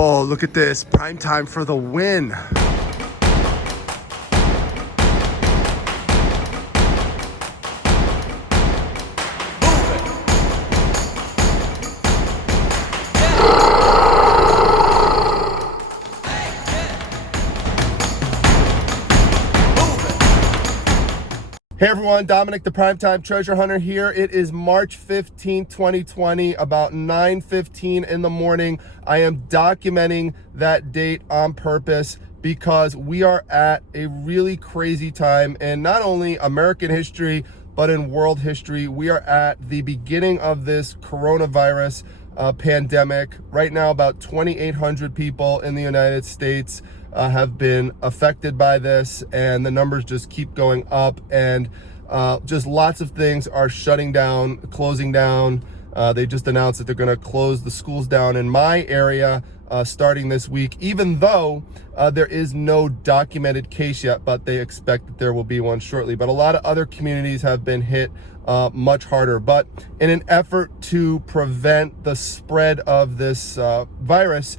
Oh, look at this. Prime time for the win. Hey everyone, Dominic the Primetime Treasure Hunter here. It is March 15, 2020, about 9:15 in the morning. I am documenting that date on purpose because we are at a really crazy time in not only American history, but in world history. We are at the beginning of this coronavirus pandemic. Right now, about 2,800 people in the United States have been affected by this, and the numbers just keep going up, and just lots of things are shutting down, closing down. They just announced that they're going to close the schools down in my area starting this week, even though there is no documented case yet, but they expect that there will be one shortly. But a lot of other communities have been hit much harder. But in an effort to prevent the spread of this virus,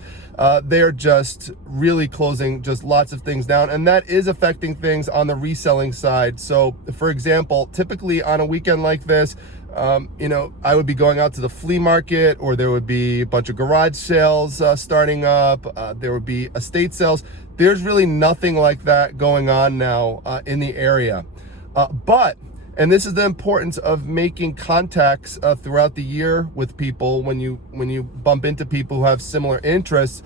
they're just really closing just lots of things down, and that is affecting things on the reselling side. So for example, typically on a weekend like this, I would be going out to the flea market, or there would be a bunch of garage sales starting up. There would be estate sales. There's really nothing like that going on now in the area. And this is the importance of making contacts throughout the year with people. When you bump into people who have similar interests,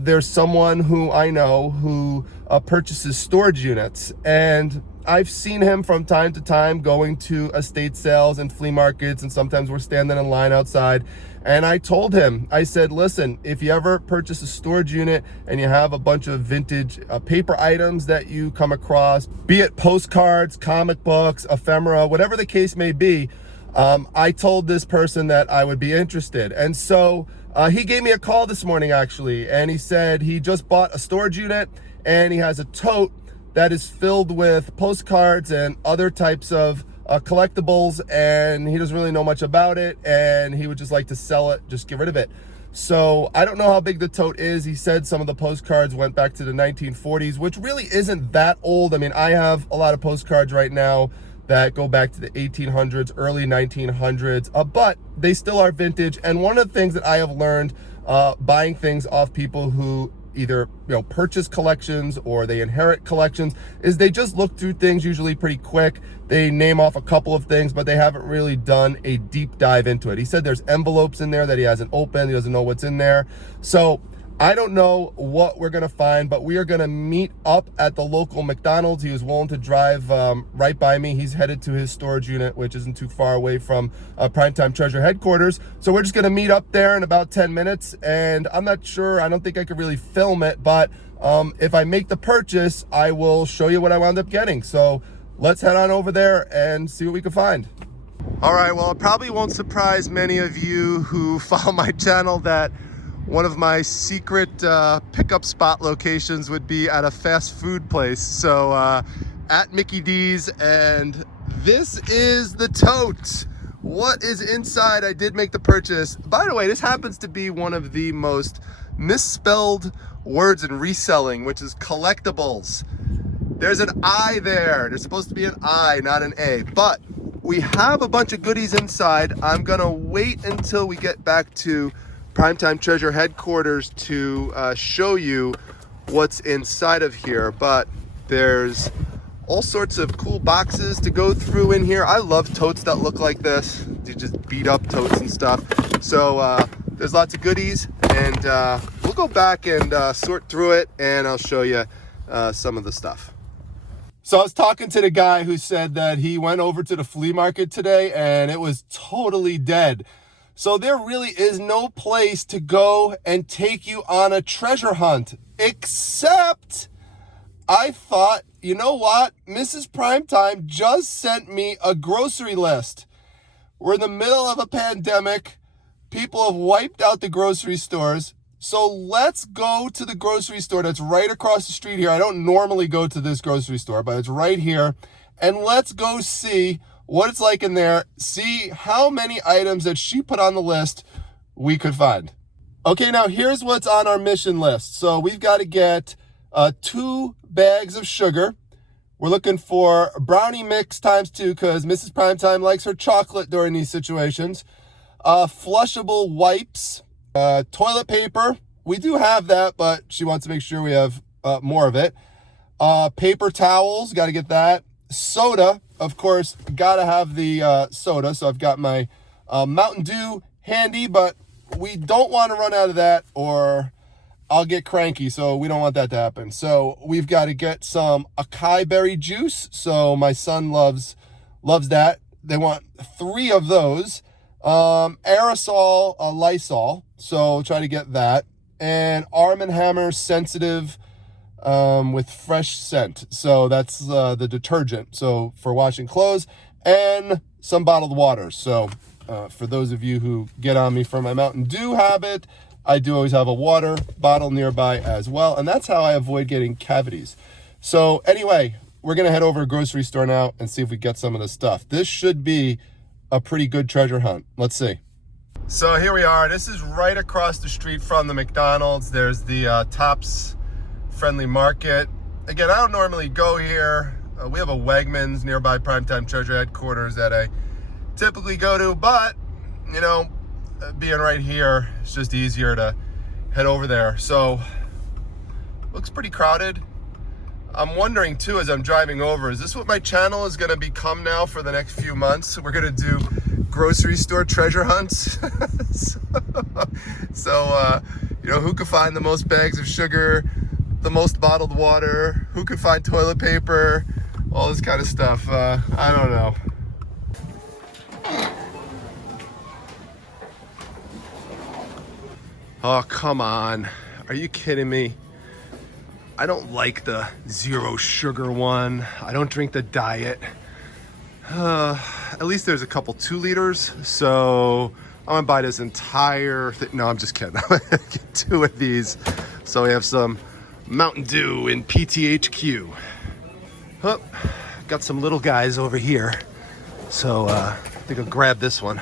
there's someone who I know who purchases storage units, and I've seen him from time to time going to estate sales and flea markets, and sometimes we're standing in line outside. And I told him, I said, listen, if you ever purchase a storage unit and you have a bunch of vintage paper items that you come across, be it postcards, comic books, ephemera, whatever the case may be, I told this person that I would be interested. And so he gave me a call this morning, actually, and he said he just bought a storage unit and he has a tote that is filled with postcards and other types of collectibles, and he doesn't really know much about it, and he would just like to sell it, just get rid of it. So I don't know how big the tote is. He said some of the postcards went back to the 1940s, which really isn't that old. I mean, I have a lot of postcards right now that go back to the 1800s, early 1900s, but they still are vintage. And one of the things that I have learned buying things off people who either purchase collections or they inherit collections is they just look through things usually pretty quick. They name off a couple of things, but they haven't really done a deep dive into it. He said there's envelopes in there that he hasn't opened. He doesn't know what's in there. So I don't know what we're going to find, but we are going to meet up at the local McDonald's. He was willing to drive right by me. He's headed to his storage unit, which isn't too far away from Primetime Treasure headquarters. So we're just going to meet up there in about 10 minutes. And I'm not sure, I don't think I could really film it, but if I make the purchase, I will show you what I wound up getting. So let's head on over there and see what we can find. All right, well, it probably won't surprise many of you who follow my channel that one of my secret pickup spot locations would be at a fast food place. So at Mickey D's, and this is the tote. What is inside? I did make the purchase. By the way, this happens to be one of the most misspelled words in reselling, which is collectibles. There's an I there. There's supposed to be an I, not an A. But we have a bunch of goodies inside. I'm gonna wait until we get back to Primetime Treasure headquarters to show you what's inside of here. But there's all sorts of cool boxes to go through in here. I love totes that look like this. You just beat up totes and stuff. So there's lots of goodies, and we'll go back and sort through it, and I'll show you some of the stuff. So I was talking to the guy who said that he went over to the flea market today and it was totally dead. So there really is no place to go and take you on a treasure hunt, except I thought, you know what? Mrs. Primetime just sent me a grocery list. We're in the middle of a pandemic. People have wiped out the grocery stores. So let's go to the grocery store that's right across the street here. I don't normally go to this grocery store, but it's right here. And let's go see what it's like in there, see how many items that she put on the list we could find. Okay, now here's what's on our mission list. So we've got to get 2 bags of sugar. We're looking for brownie mix ×2 because Mrs. Primetime likes her chocolate during these situations. Flushable wipes, toilet paper. We do have that, but she wants to make sure we have more of it. Paper towels, got to get that. Soda, of course, got to have the soda. So I've got my Mountain Dew handy, but we don't want to run out of that or I'll get cranky, so we don't want that to happen. So we've got to get some acai berry juice. So my son loves that. They want 3 of those. Aerosol, Lysol. So try to get that. And Arm & Hammer sensitive with fresh scent. So that's the detergent. So for washing clothes, and some bottled water. So for those of you who get on me for my Mountain Dew habit, I do always have a water bottle nearby as well. And that's how I avoid getting cavities. So anyway, we're going to head over to a grocery store now and see if we get some of this stuff. This should be a pretty good treasure hunt. Let's see. So here we are. This is right across the street from the McDonald's. There's the Tops Friendly Market. Again, I don't normally go here. We have a Wegmans nearby Primetime Treasure headquarters that I typically go to, but you know, being right here, it's just easier to head over there. So looks pretty crowded. I'm wondering too, as I'm driving over, is this what my channel is going to become now for the next few months? We're going to do grocery store treasure hunts. so you know, who could find the most bags of sugar, the most bottled water, who could find toilet paper, all this kind of stuff. I don't know. Oh, come on. Are you kidding me? I don't like the 0 sugar one. I don't drink the diet. At least there's a couple 2 liters. So I'm gonna buy this entire thing. No, I'm just kidding. I'm gonna get 2 of these. So we have some Mountain Dew in PTHQ. Oh, got some little guys over here. So I think I'll grab this one.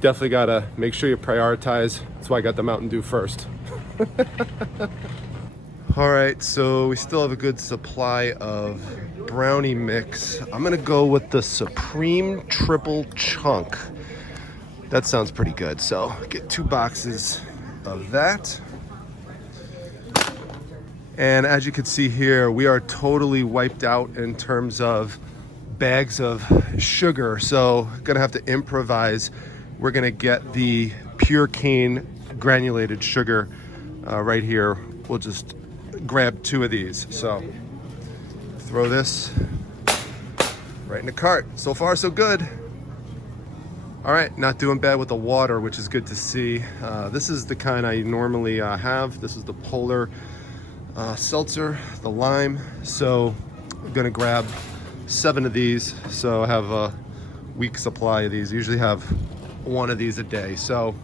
Definitely gotta make sure you prioritize. That's why I got the Mountain Dew first. All right, so we still have a good supply of brownie mix. I'm gonna go with the Supreme Triple Chunk. That sounds pretty good. So get 2 boxes of that. And as you can see here, we are totally wiped out in terms of bags of sugar. So gonna have to improvise. We're gonna get the pure cane granulated sugar right here. We'll just grab 2 of these. So throw this right in the cart. So far, so good. All right, not doing bad with the water, which is good to see. This is the kind I normally have. This is the Polar seltzer, the lime. So I'm gonna grab 7 of these. So I have a week supply of these. I usually have 1 of these a day. So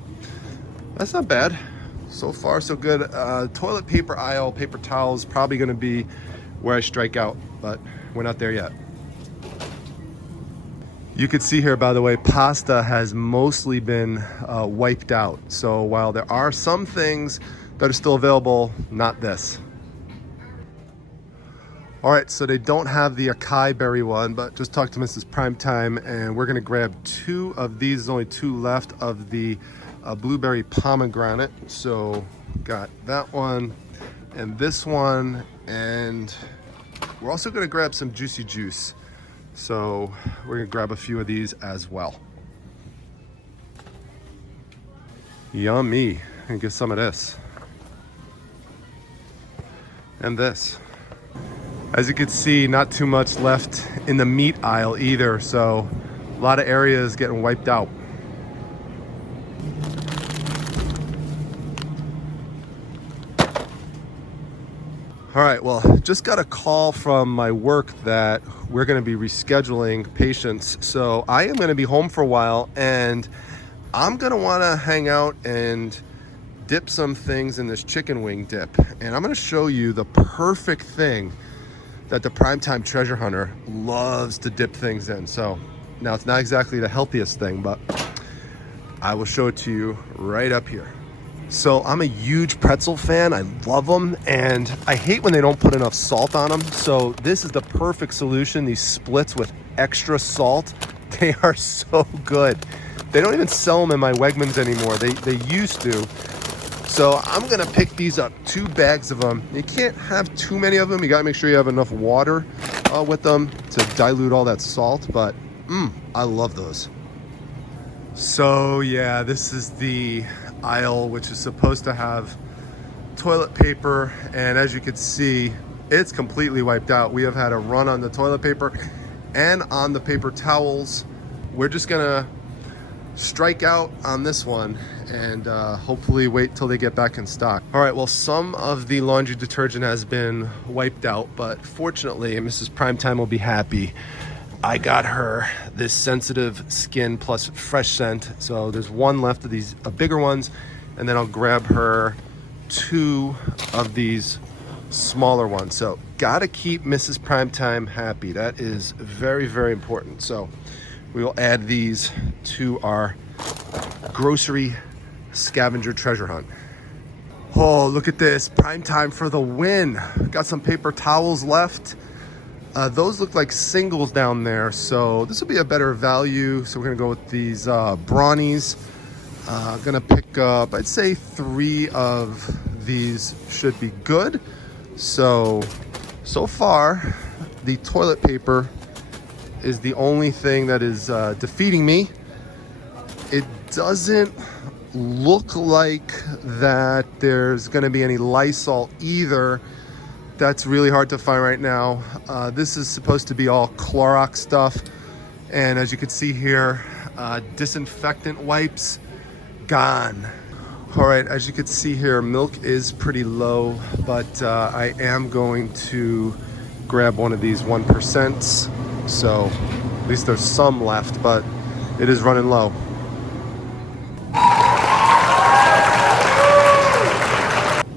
that's not bad. So far, so good. Toilet paper aisle, paper towels, probably gonna be where I strike out, but we're not there yet. You can see here, by the way, pasta has mostly been wiped out. So while there are some things that are still available, not this. All right, so they don't have the acai berry one, but just talked to Mrs. Primetime, and we're gonna grab 2 of these. There's only 2 left of the blueberry pomegranate. So got that one and this one, and we're also gonna grab some juicy juice. So we're gonna grab a few of these as well. Yummy. And get some of this. And this. As you can see, not too much left in the meat aisle either, so a lot of areas getting wiped out. All right, well, just got a call from my work that we're gonna be rescheduling patients. So I am gonna be home for a while, and I'm gonna wanna hang out and dip some things in this chicken wing dip. And I'm gonna show you the perfect thing that the Primetime Treasure Hunter loves to dip things in. So now it's not exactly the healthiest thing, but I will show it to you right up here. So I'm a huge pretzel fan. I love them, and I hate when they don't put enough salt on them. So this is the perfect solution. These splits with extra salt, they are so good. They don't even sell them in my Wegmans anymore. They used to. So I'm gonna pick these up, 2 bags of them. You can't have too many of them. You gotta make sure you have enough water with them to dilute all that salt, but I love those. So yeah, this is the aisle which is supposed to have toilet paper, and as you can see, it's completely wiped out. We have had a run on the toilet paper and on the paper towels. We're just gonna strike out on this one and hopefully wait till they get back in stock. All right, well, some of the laundry detergent has been wiped out, but fortunately Mrs. Primetime will be happy. I got her this sensitive skin plus fresh scent. So there's one left of these bigger ones, and then I'll grab her 2 of these smaller ones. So gotta keep Mrs. Primetime happy. That is very, very important. So we will add these to our grocery scavenger treasure hunt. Oh, look at this, Primetime for the win. Got some paper towels left. Those look like singles down there, so this will be a better value. So we're gonna go with these Brawnies. Gonna pick up, I'd say 3 of these should be good. So far, the toilet paper is the only thing that is defeating me. It doesn't look like that there's gonna be any Lysol either. That's really hard to find right now. This is supposed to be all Clorox stuff. And as you can see here, disinfectant wipes, gone. All right, as you can see here, milk is pretty low, but I am going to grab one of these 1%. So at least there's some left, but it is running low.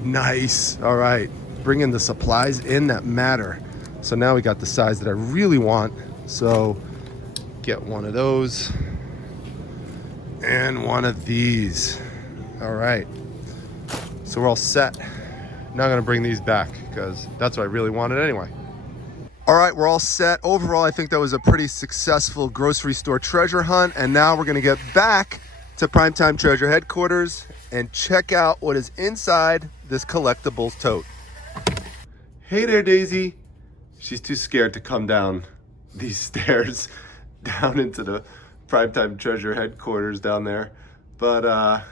Nice, all right. Bringing the supplies in that matter. So now we got the size that I really want. So get one of those and one of these. All right, so we're all set. Now I'm gonna bring these back because that's what I really wanted anyway. All right, we're all set. Overall, I think that was a pretty successful grocery store treasure hunt. And now we're gonna get back to Primetime Treasure headquarters and check out what is inside this collectibles tote. Hey there, Daisy. She's too scared to come down these stairs down into the Primetime Treasure headquarters down there. But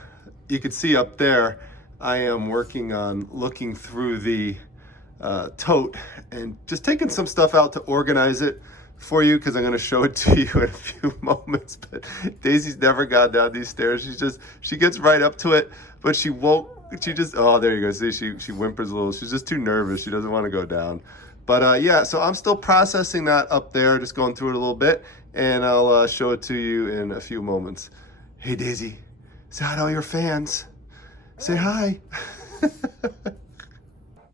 you can see up there, I am working on looking through the tote and just taking some stuff out to organize it for you, because I'm going to show it to you in a few moments. But Daisy's never gone down these stairs. She gets right up to it, but she won't. She just, oh, there you go. See, she whimpers a little. She's just too nervous. She doesn't want to go down. But yeah, so I'm still processing that up there, just going through it a little bit, and I'll show it to you in a few moments. Hey, Daisy, say hi to all your fans. Say hi.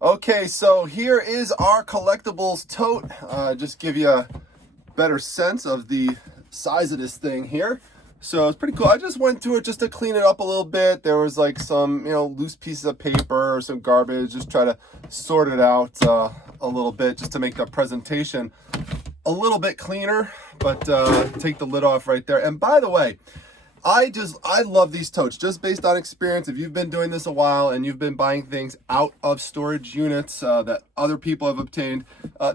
Okay, so here is our collectibles tote. Just give you a better sense of the size of this thing here. So it's pretty cool. I just went through it just to clean it up a little bit. There was like some, loose pieces of paper or some garbage. Just try to sort it out a little bit just to make the presentation a little bit cleaner. But take the lid off right there. And by the way, I love these totes just based on experience. If you've been doing this a while and you've been buying things out of storage units that other people have obtained,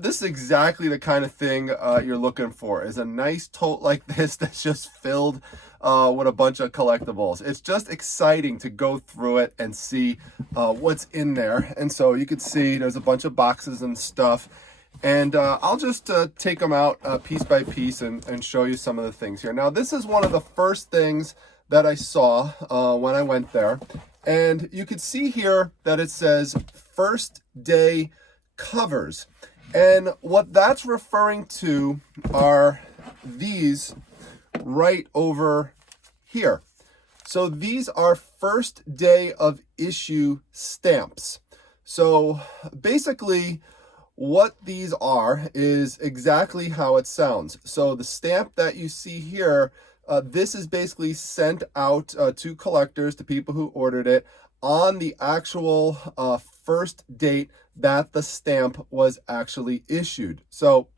this is exactly the kind of thing you're looking for, is a nice tote like this that's just filled with a bunch of collectibles. It's just exciting to go through it and see what's in there. And so you can see there's a bunch of boxes and stuff. And I'll just take them out piece by piece and show you some of the things here. Now, this is one of the first things that I saw when I went there. And you can see here that it says first day covers. And what that's referring to are these right over here. So these are first day of issue stamps. So basically, what these are is exactly how it sounds. So the stamp that you see here This is basically sent out to collectors, to people who ordered it, on the actual first date that the stamp was actually issued. So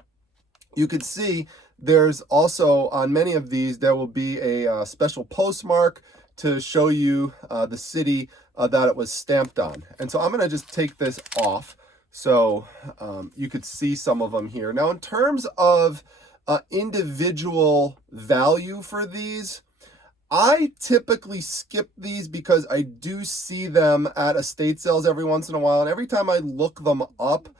you can see there's also, on many of these, there will be a special postmark to show you the city that it was stamped on. And so I'm going to just take this off so you could see some of them here. Now, in terms of individual value for these, I typically skip these because I do see them at estate sales every once in a while. And every time I look them up,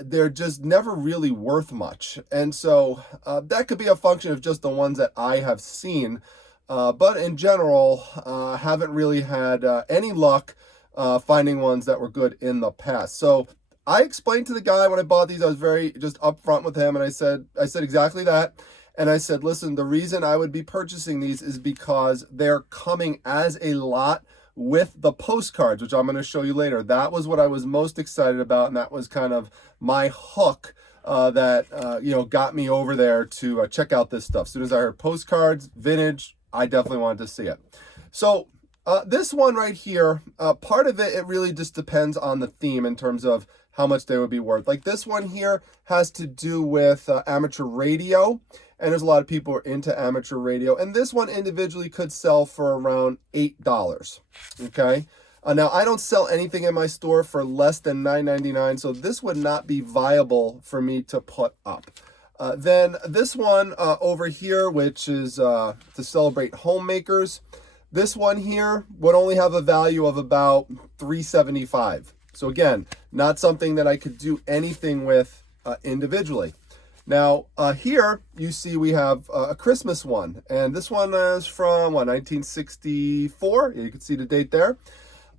they're just never really worth much. And so that could be a function of just the ones that I have seen. But in general, haven't really had any luck finding ones that were good in the past. So I explained to the guy when I bought these, I was very just upfront with him, and I said exactly that. And I said, listen, the reason I would be purchasing these is because they're coming as a lot with the postcards, which I'm going to show you later. That was what I was most excited about, and that was kind of my hook that got me over there to check out this stuff. As soon as I heard postcards, vintage, I definitely wanted to see it. So this one right here, part of it really just depends on the theme in terms of how much they would be worth. Like this one here has to do with amateur radio, and there's a lot of people who are into amateur radio. And this one individually could sell for around $8, okay? Now, I don't sell anything in my store for less than $9.99, so this would not be viable for me to put up. Then this one over here, which is to celebrate homemakers, this one here would only have a value of about $3.75. So again, not something that I could do anything with individually. Now, here you see we have a Christmas one, and this one is from, 1964? You can see the date there.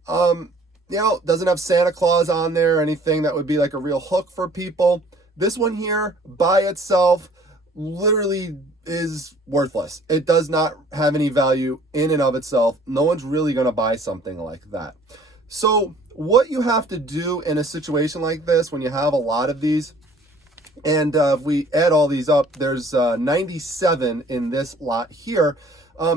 Doesn't have Santa Claus on there or anything that would be like a real hook for people. This one here, by itself, literally is worthless. It does not have any value in and of itself. No one's really going to buy something like that. So what you have to do in a situation like this, when you have a lot of these, and if we add all these up, there's 97 in this lot here.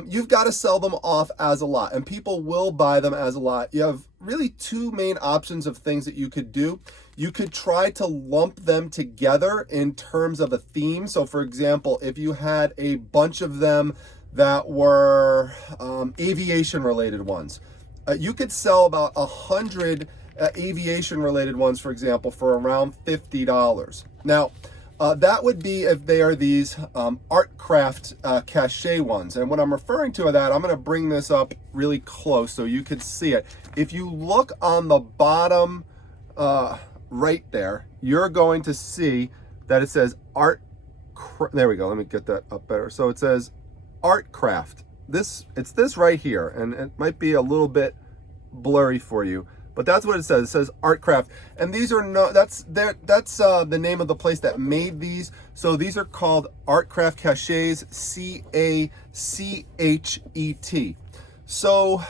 You've got to sell them off as a lot, and people will buy them as a lot. You have really two main options of things that you could do. You could try to lump them together in terms of a theme. So for example, if you had a bunch of them that were aviation related ones, you could sell about 100 aviation related ones, for example, for around $50. Now, that would be if they are these art craft cachet ones. And what I'm referring to that, I'm going to bring this up really close so you can see it. If you look on the bottom right there, you're going to see that it says there we go. Let me get that up better. So it says art craft. It's this right here, and it might be a little bit blurry for you, but that's what it says. It says art craft, and these are that's the name of the place that made these. So these are called art craft cachets, CACHET. So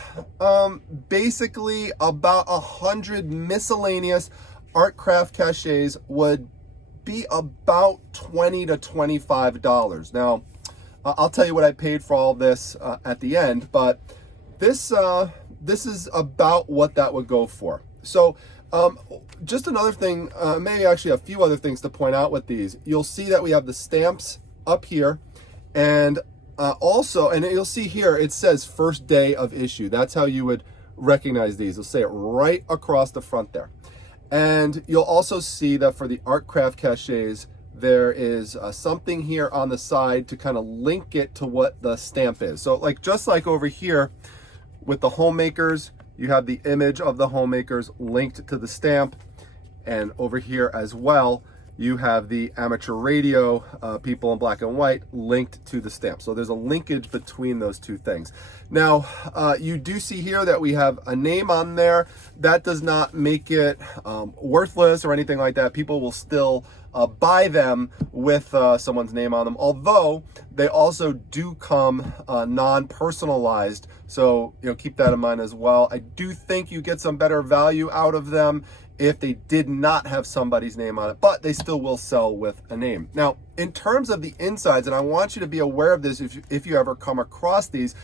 basically about 100 miscellaneous art craft cachets would be about $20 to $25. Now, I'll tell you what I paid for all this at the end, but this is about what that would go for. So just another thing, maybe actually a few other things to point out with these. You'll see that we have the stamps up here, and also, and you'll see here, it says first day of issue. That's how you would recognize these. You'll say it right across the front there. And you'll also see that for the art craft cachets, there is something here on the side to kind of link it to what the stamp is. So just like over here with the homemakers, you have the image of the homemakers linked to the stamp. And over here as well, you have the amateur radio people in black and white linked to the stamp. So there's a linkage between those two things. Now, you do see here that we have a name on there. That does not make it worthless or anything like that. People will still buy them with someone's name on them, although they also do come non-personalized. So keep that in mind as well. I do think you get some better value out of them if they did not have somebody's name on it, but they still will sell with a name. Now, in terms of the insides, and I want you to be aware of this if you ever come across these,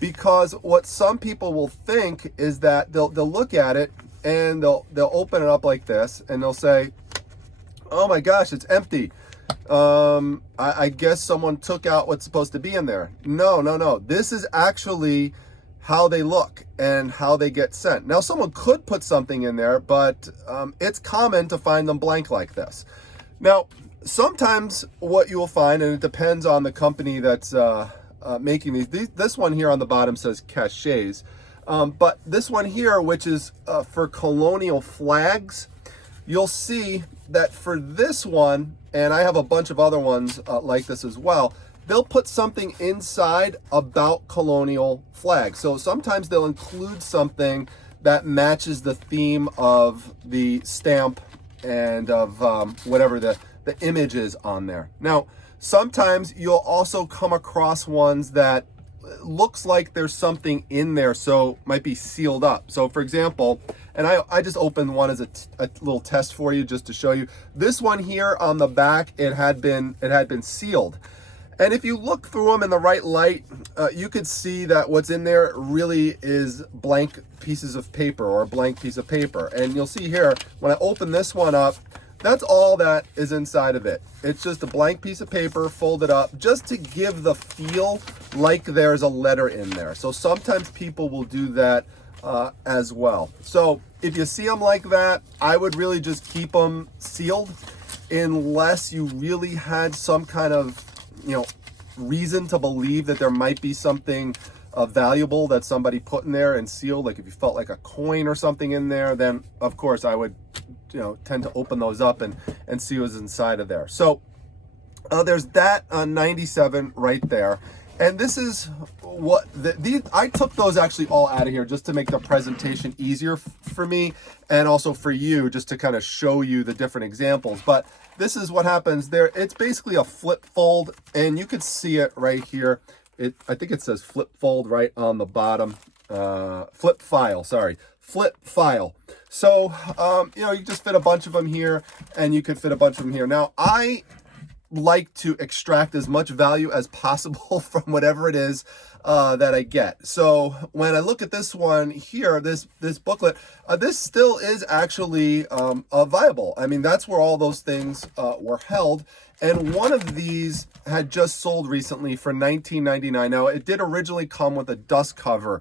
because what some people will think is that they'll look at it and they'll open it up like this and they'll say, oh my gosh, it's empty. I guess someone took out what's supposed to be in there. No. This is actually how they look and how they get sent. Now, someone could put something in there, but it's common to find them blank like this. Now, sometimes what you will find, and it depends on the company that's making these. This one here on the bottom says cachets, but this one here, which is for colonial flags, you'll see that for this one, and I have a bunch of other ones like this as well, they'll put something inside about colonial flags. So sometimes they'll include something that matches the theme of the stamp and of whatever the image is on there. Now, sometimes you'll also come across ones that looks like there's something in there, so might be sealed up. So for example, and I just opened one as a little test for you just to show you. This one here on the back, it had been sealed. And if you look through them in the right light, you could see that what's in there really is blank pieces of paper or a blank piece of paper. And you'll see here, when I open this one up, that's all that is inside of it. It's just a blank piece of paper folded up just to give the feel like there's a letter in there. So sometimes people will do that as well. So if you see them like that, I would really just keep them sealed unless you really had some kind of, reason to believe that there might be something valuable that somebody put in there and sealed. Like if you felt like a coin or something in there, then of course I would tend to open those up and see what's inside of there. So there's that 97 right there. And this is what I took those actually all out of here just to make the presentation easier for me and also for you, just to kind of show you the different examples. But this is what happens there. It's basically a flip fold, and you could see it right here. I think it says flip fold right on the bottom. Flip file. So, you just fit a bunch of them here, and you could fit a bunch of them here. Now, I like to extract as much value as possible from whatever it is that I get. So when I look at this one here, this booklet, this still is actually viable. I mean, that's where all those things were held. And one of these had just sold recently for $19.99. Now, it did originally come with a dust cover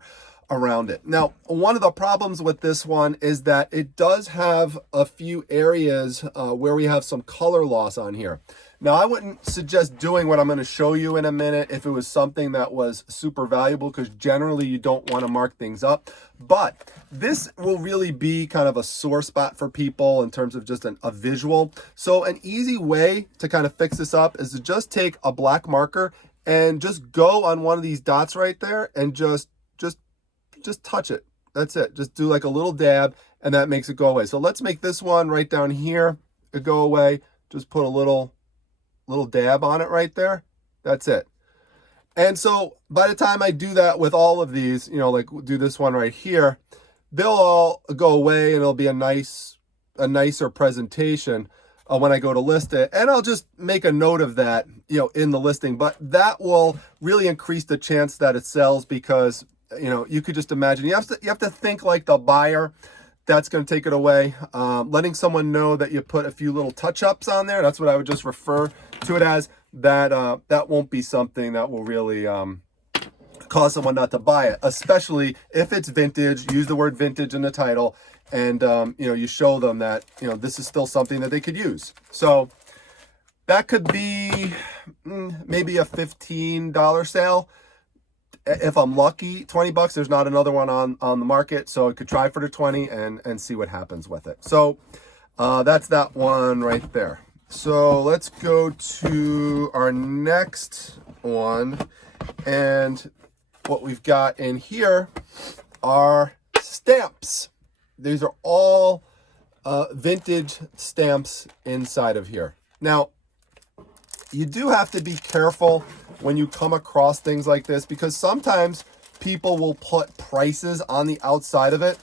around it. Now, one of the problems with this one is that it does have a few areas where we have some color loss on here. Now, I wouldn't suggest doing what I'm going to show you in a minute if it was something that was super valuable, because generally you don't want to mark things up. But this will really be kind of a sore spot for people in terms of just a visual. So an easy way to kind of fix this up is to just take a black marker and just go on one of these dots right there and just touch it. That's it. Just do like a little dab, and that makes it go away. So let's make this one right down here go away. Just put a little dab on it right there. That's it. And so by the time I do that with all of these, like do this one right here, they'll all go away, and it'll be a nicer presentation when I go to list it. And I'll just make a note of that, in the listing. But that will really increase the chance that it sells, because you could just imagine, you have to think like the buyer. That's going to take it away. Letting someone know that you put a few little touch-ups on there. That's what I would just refer to it as. That won't be something that will really cause someone not to buy it, especially if it's vintage. Use the word vintage in the title, and you show them that this is still something that they could use. So that could be maybe a $15 sale. If I'm lucky, $20. There's not another one on the market, so I could try for the 20 and see what happens with it. So that's that one right there. So let's go to our next one, and what we've got in here are stamps. These are all vintage stamps inside of here. Now, you do have to be careful when you come across things like this, because sometimes people will put prices on the outside of it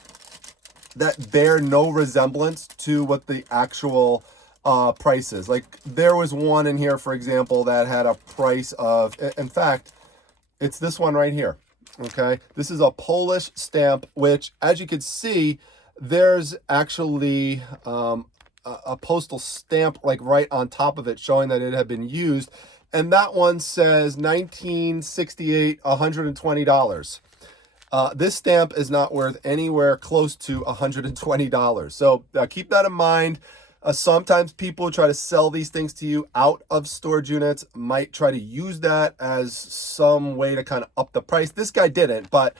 that bear no resemblance to what the actual price is. Like there was one in here, for example, that had a price of, in fact, it's this one right here. Okay, this is a Polish stamp, which, as you can see, there's actually a postal stamp like right on top of it showing that it had been used, and that one says 1968, $120. This stamp is not worth anywhere close to $120. So keep that in mind. Sometimes people try to sell these things to you out of storage units, might try to use that as some way to kind of up the price. This guy didn't, but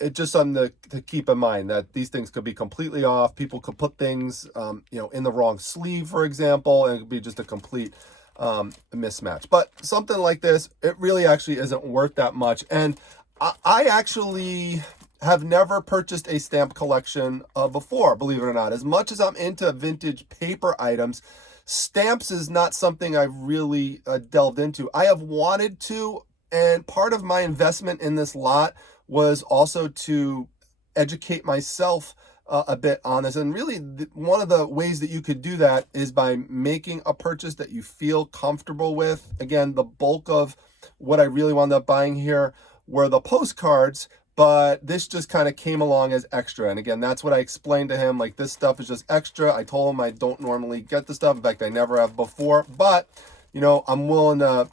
it's just something to keep in mind that these things could be completely off. People could put things, in the wrong sleeve, for example, and it could be just a complete mismatch. But something like this, it really actually isn't worth that much. And I actually have never purchased a stamp collection before, believe it or not. As much as I'm into vintage paper items, stamps is not something I've really delved into. I have wanted to, and part of my investment in this lot was also to educate myself a bit on this. And really, one of the ways that you could do that is by making a purchase that you feel comfortable with. Again, the bulk of what I really wound up buying here were the postcards, but this just kind of came along as extra. And again, that's what I explained to him. Like, this stuff is just extra. I told him I don't normally get the stuff. In fact, I never have before. But, I'm willing to,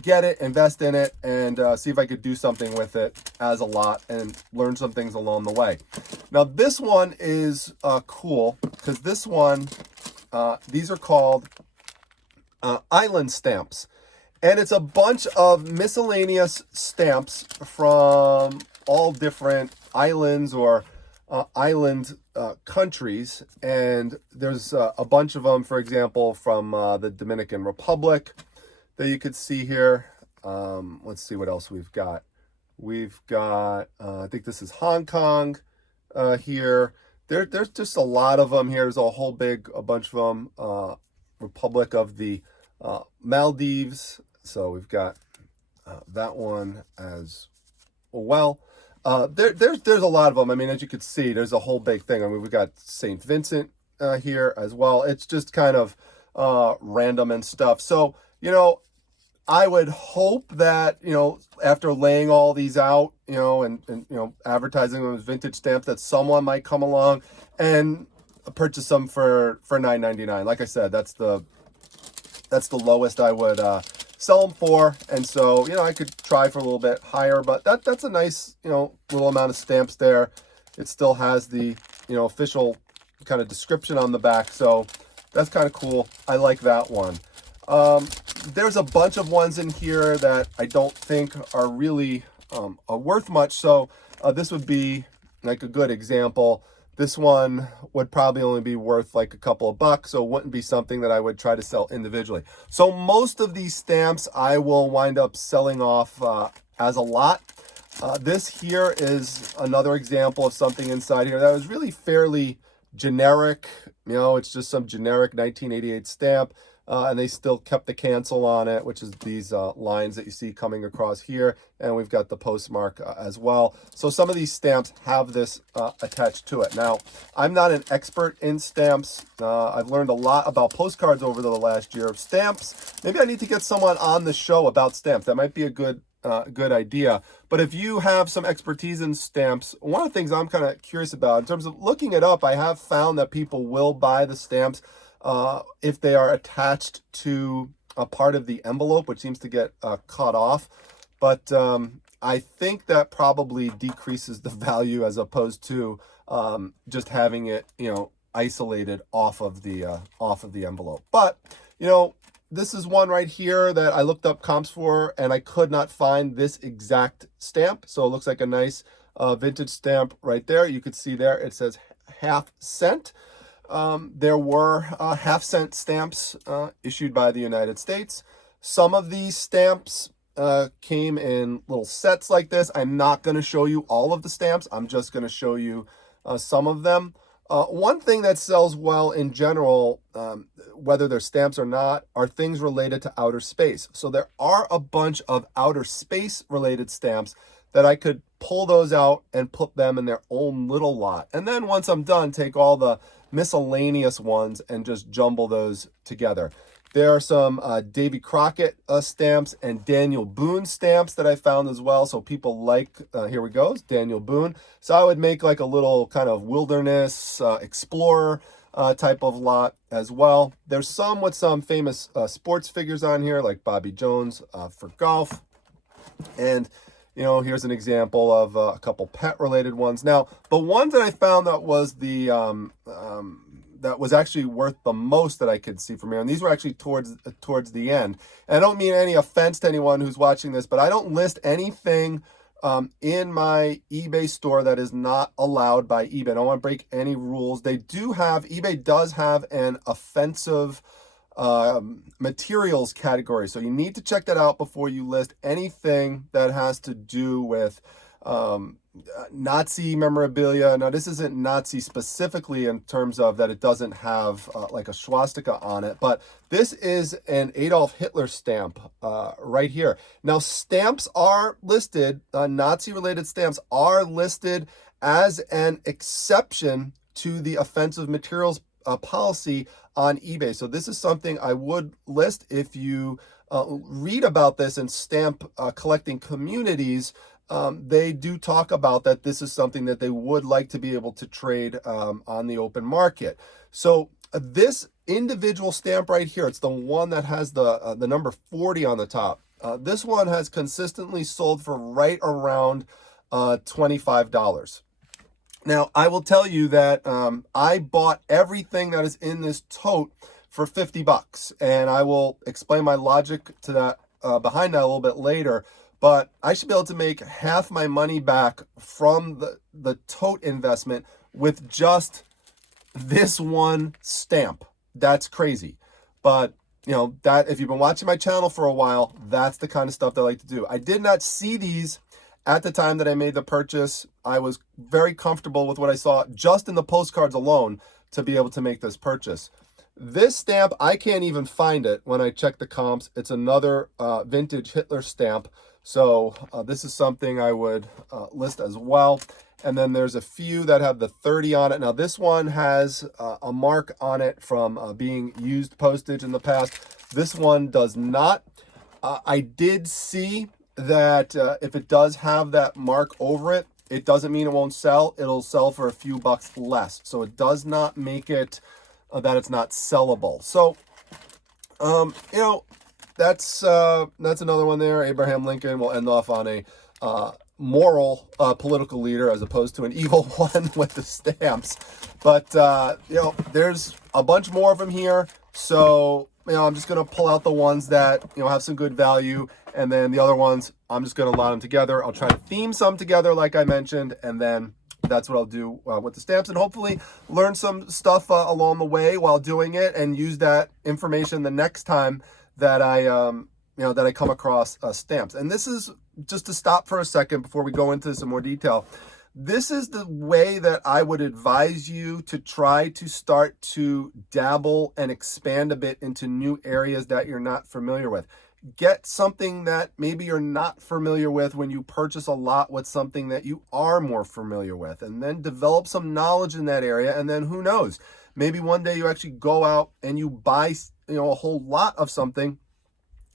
get it, invest in it, and see if I could do something with it as a lot and learn some things along the way. Now, this one is cool because this one, these are called island stamps. And it's a bunch of miscellaneous stamps from all different islands or island countries. And there's a bunch of them, for example, from the Dominican Republic that you could see here. Let's see what else we've got. We've got, I think this is Hong Kong here. There's just a lot of them here. There's a bunch of them. Republic of the Maldives. So we've got that one as well. There's a lot of them. I mean, as you can see, there's a whole big thing. I mean, we've got St. Vincent here as well. It's just kind of random and stuff. So, I would hope that, after laying all these out, and advertising them as vintage stamps, that someone might come along and purchase them for $9.99. Like I said, that's the lowest I would sell them for. And so, I could try for a little bit higher, but that's a nice, little amount of stamps there. It still has the, official kind of description on the back. So that's kind of cool. I like that one. There's a bunch of ones in here that I don't think are really worth much. So this would be like a good example. This one would probably only be worth like a couple of bucks, so it wouldn't be something that I would try to sell individually. So most of these stamps I will wind up selling off as a lot. This here is another example of something inside here that was really fairly generic. It's just some generic 1988 stamp. And they still kept the cancel on it, which is these lines that you see coming across here. And we've got the postmark as well. So some of these stamps have this attached to it. Now, I'm not an expert in stamps. I've learned a lot about postcards over the last year. Of stamps, maybe I need to get someone on the show about stamps. That might be a good idea. But if you have some expertise in stamps, one of the things I'm kind of curious about, in terms of looking it up, I have found that people will buy the stamps if they are attached to a part of the envelope, which seems to get cut off. But I think that probably decreases the value as opposed to just having it, isolated off of the envelope. But, this is one right here that I looked up comps for, and I could not find this exact stamp. So it looks like a nice vintage stamp right there. You could see there, it says half cent. There were half-cent stamps issued by the United States. Some of these stamps came in little sets like this. I'm not going to show you all of the stamps. I'm just going to show you some of them. One thing that sells well in general, whether they're stamps or not, are things related to outer space. So there are a bunch of outer space related stamps that I could pull those out and put them in their own little lot. And then once I'm done, take all the miscellaneous ones and just jumble those together. There are some Davy Crockett stamps and Daniel Boone stamps that I found as well. So people like, here we go, Daniel Boone. So I would make like a little kind of wilderness explorer type of lot as well. There's some with some famous sports figures on here, like Bobby Jones for golf. And, you know, here's an example of a couple pet related ones. Now, the one that I found that was the, that was actually worth the most that I could see from here, and these were actually towards the end. And I don't mean any offense to anyone who's watching this, but I don't list anything in my eBay store that is not allowed by eBay. I don't want to break any rules. They do have, eBay does have an offensive materials category, so you need to check that out before you list anything that has to do with Nazi memorabilia. Now, this isn't Nazi specifically in terms of that it doesn't have like a swastika on it, but this is an Adolf Hitler stamp right here. Now, stamps are listed, Nazi-related stamps are listed as an exception to the offensive materials policy on eBay. So this is something I would list if you read about this in stamp collecting communities. They do talk about that this is something that they would like to be able to trade on the open market. So this individual stamp right here, it's the one that has the number 40 on the top. This one has consistently sold for right around $25. Now, I will tell you that I bought everything that is in this tote for $50, and I will explain my logic to that behind that a little bit later. But I should be able to make half my money back from the tote investment with just this one stamp. That's crazy. But, you know, that if you've been watching my channel for a while, that's the kind of stuff that I like to do. I did not see these at the time that I made the purchase. I was very comfortable with what I saw just in the postcards alone to be able to make this purchase. This stamp, I can't even find it when I check the comps. It's another vintage Hitler stamp. So this is something I would list as well. And then there's a few that have the 30 on it. Now this one has a mark on it from being used postage in the past. This one does not. I did see that if it does have that mark over it, it doesn't mean it won't sell. It'll sell for a few bucks less. So it does not make it that it's not sellable. So, you know, that's another one there. Abraham Lincoln will end off on a moral political leader as opposed to an evil one with the stamps. But, you know, there's a bunch more of them here. So, you know, I'm just going to pull out the ones that, you know, have some good value. And then the other ones, I'm just going to lot them together. I'll try to theme some together, like I mentioned. And then that's what I'll do with the stamps, and hopefully learn some stuff along the way while doing it, and use that information the next time that I, you know, that I come across stamps. And this is just to stop for a second before we go into some more detail. This is the way that I would advise you to try to start to dabble and expand a bit into new areas that you're not familiar with. Get something that maybe you're not familiar with when you purchase a lot with something that you are more familiar with, and then develop some knowledge in that area. And then who knows, maybe one day you actually go out and you buy, you know, a whole lot of something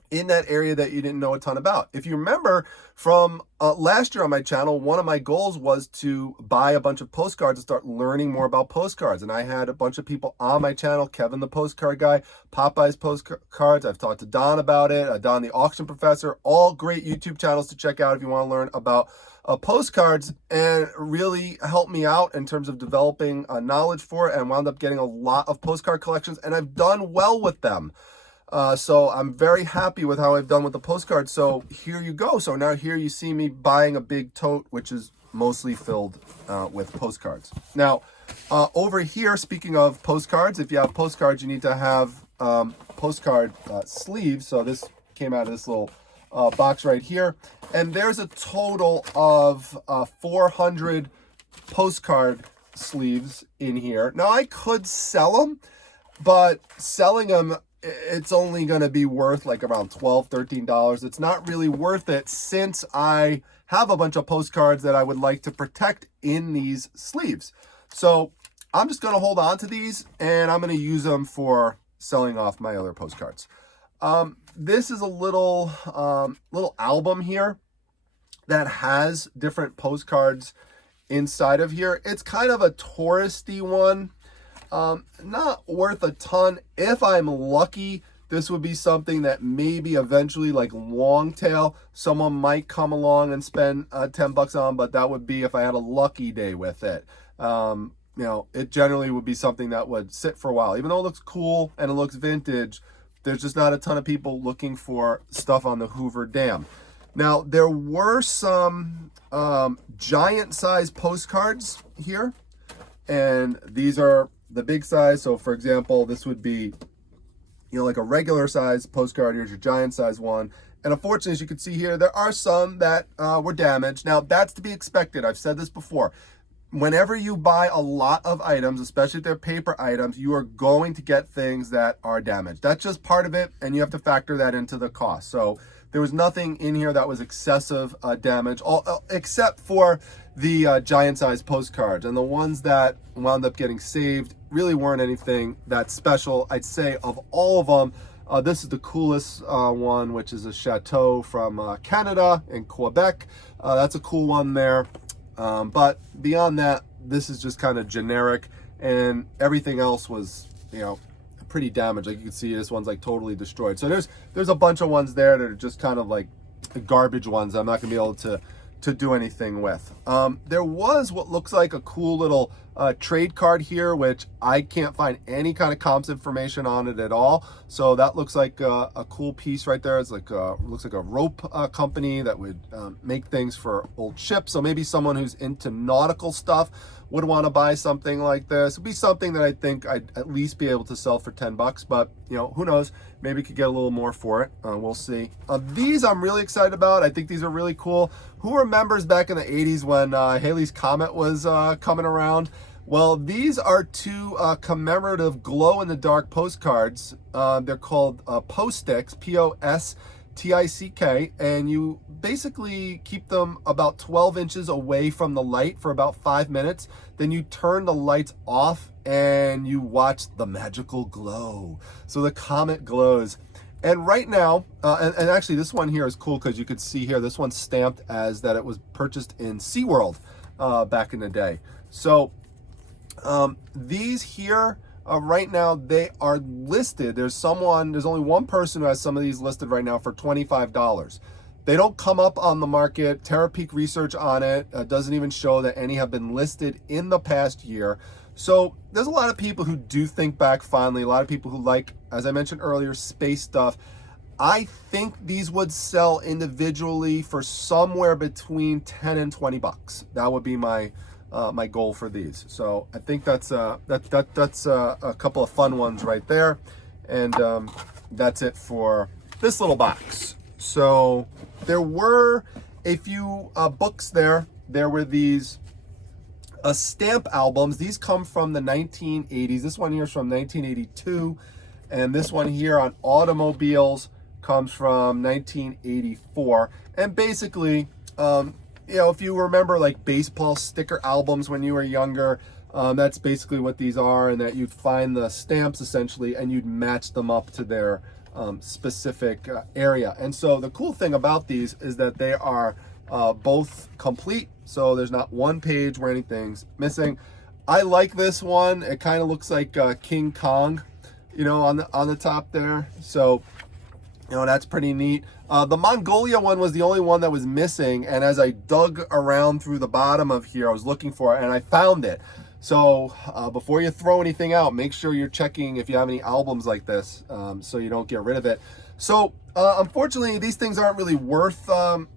in that area that you didn't know a ton about. If you remember from last year on my channel, one of my goals was to buy a bunch of postcards and start learning more about postcards. And I had a bunch of people on my channel, Kevin the postcard guy, Popeye's postcards. I've talked to Don about it, Don the auction professor, all great YouTube channels to check out if you want to learn about postcards, and really helped me out in terms of developing knowledge for it, and wound up getting a lot of postcard collections, and I've done well with them. So I'm very happy with how I've done with the postcards. So here you go. So now here you see me buying a big tote, which is mostly filled with postcards. Now, over here, speaking of postcards, if you have postcards, you need to have postcard sleeves. So this came out of this little box right here. And there's a total of 400 postcard sleeves in here. Now, I could sell them, but selling them, it's only going to be worth like around $12, $13. It's not really worth it, since I have a bunch of postcards that I would like to protect in these sleeves. So I'm just going to hold on to these, and I'm going to use them for selling off my other postcards. This is a little album here that has different postcards inside of here. It's kind of a touristy one, not worth a ton. If I'm lucky, this would be something that maybe eventually, like long tail, someone might come along and spend 10 bucks on, but that would be if I had a lucky day with it. You know, it generally would be something that would sit for a while. Even though it looks cool and it looks vintage, there's just not a ton of people looking for stuff on the Hoover Dam. Now, there were some giant size postcards here, and these are the big size. So for example, this would be, you know, like a regular size postcard. Here's your giant size one. And unfortunately, as you can see here, there are some that were damaged. Now, that's to be expected. I've said this before. Whenever you buy a lot of items, especially if they're paper items, you are going to get things that are damaged. That's just part of it, and you have to factor that into the cost. So there was nothing in here that was excessive damage, except for the giant size postcards. And the ones that wound up getting saved really weren't anything that special. I'd say of all of them, this is the coolest one, which is a chateau from Canada in Quebec. That's a cool one there. But beyond that, this is just kind of generic, and everything else was, you know, pretty damaged. Like you can see, this one's like totally destroyed. So there's a bunch of ones there that are just kind of like the garbage ones I'm not gonna be able to do anything with. There was what looks like a cool little trade card here, which I can't find any kind of comps information on it at all. So that looks like a cool piece right there. It's like looks like a rope company that would make things for old ships. So maybe someone who's into nautical stuff would want to buy something like this. It'd be something that I think I'd at least be able to sell for 10 bucks, but you know, who knows? Maybe could get a little more for it. We'll see. These I'm really excited about. I think these are really cool. Who remembers back in the 80s when Halley's Comet was coming around? Well, these are two commemorative glow-in-the-dark postcards. They're called Postick, P-O-S-T-I-C-K, and you basically keep them about 12 inches away from the light for about 5 minutes. Then you turn the lights off and you watch the magical glow. So the comet glows. And right now, and actually this one here is cool because you could see here, this one's stamped as that it was purchased in SeaWorld back in the day. So these here, right now, they are listed. There's only one person who has some of these listed right now for $25. They don't come up on the market. Terapeak research on it doesn't even show that any have been listed in the past year. So there's a lot of people who do think back fondly, a lot of people who like, as I mentioned earlier, space stuff. I think these would sell individually for somewhere between 10 and 20 bucks. That would be my my goal for these. So I think that's a couple of fun ones right there. And that's it for this little box. So there were a few books there. There were these stamp albums. These come from the 1980s. This one here is from 1982. And this one here on automobiles comes from 1984. And basically, you know, if you remember like baseball sticker albums when you were younger, that's basically what these are, and that you'd find the stamps essentially and you'd match them up to their specific area. And so the cool thing about these is that they are both complete. So there's not one page where anything's missing. I like this one. It kind of looks like King Kong, you know, on the top there. So, you know, that's pretty neat. The Mongolia one was the only one that was missing, and as I dug around through the bottom of here, I was looking for it, and I found it. So before you throw anything out, make sure you're checking if you have any albums like this, so you don't get rid of it. So unfortunately, these things aren't really worth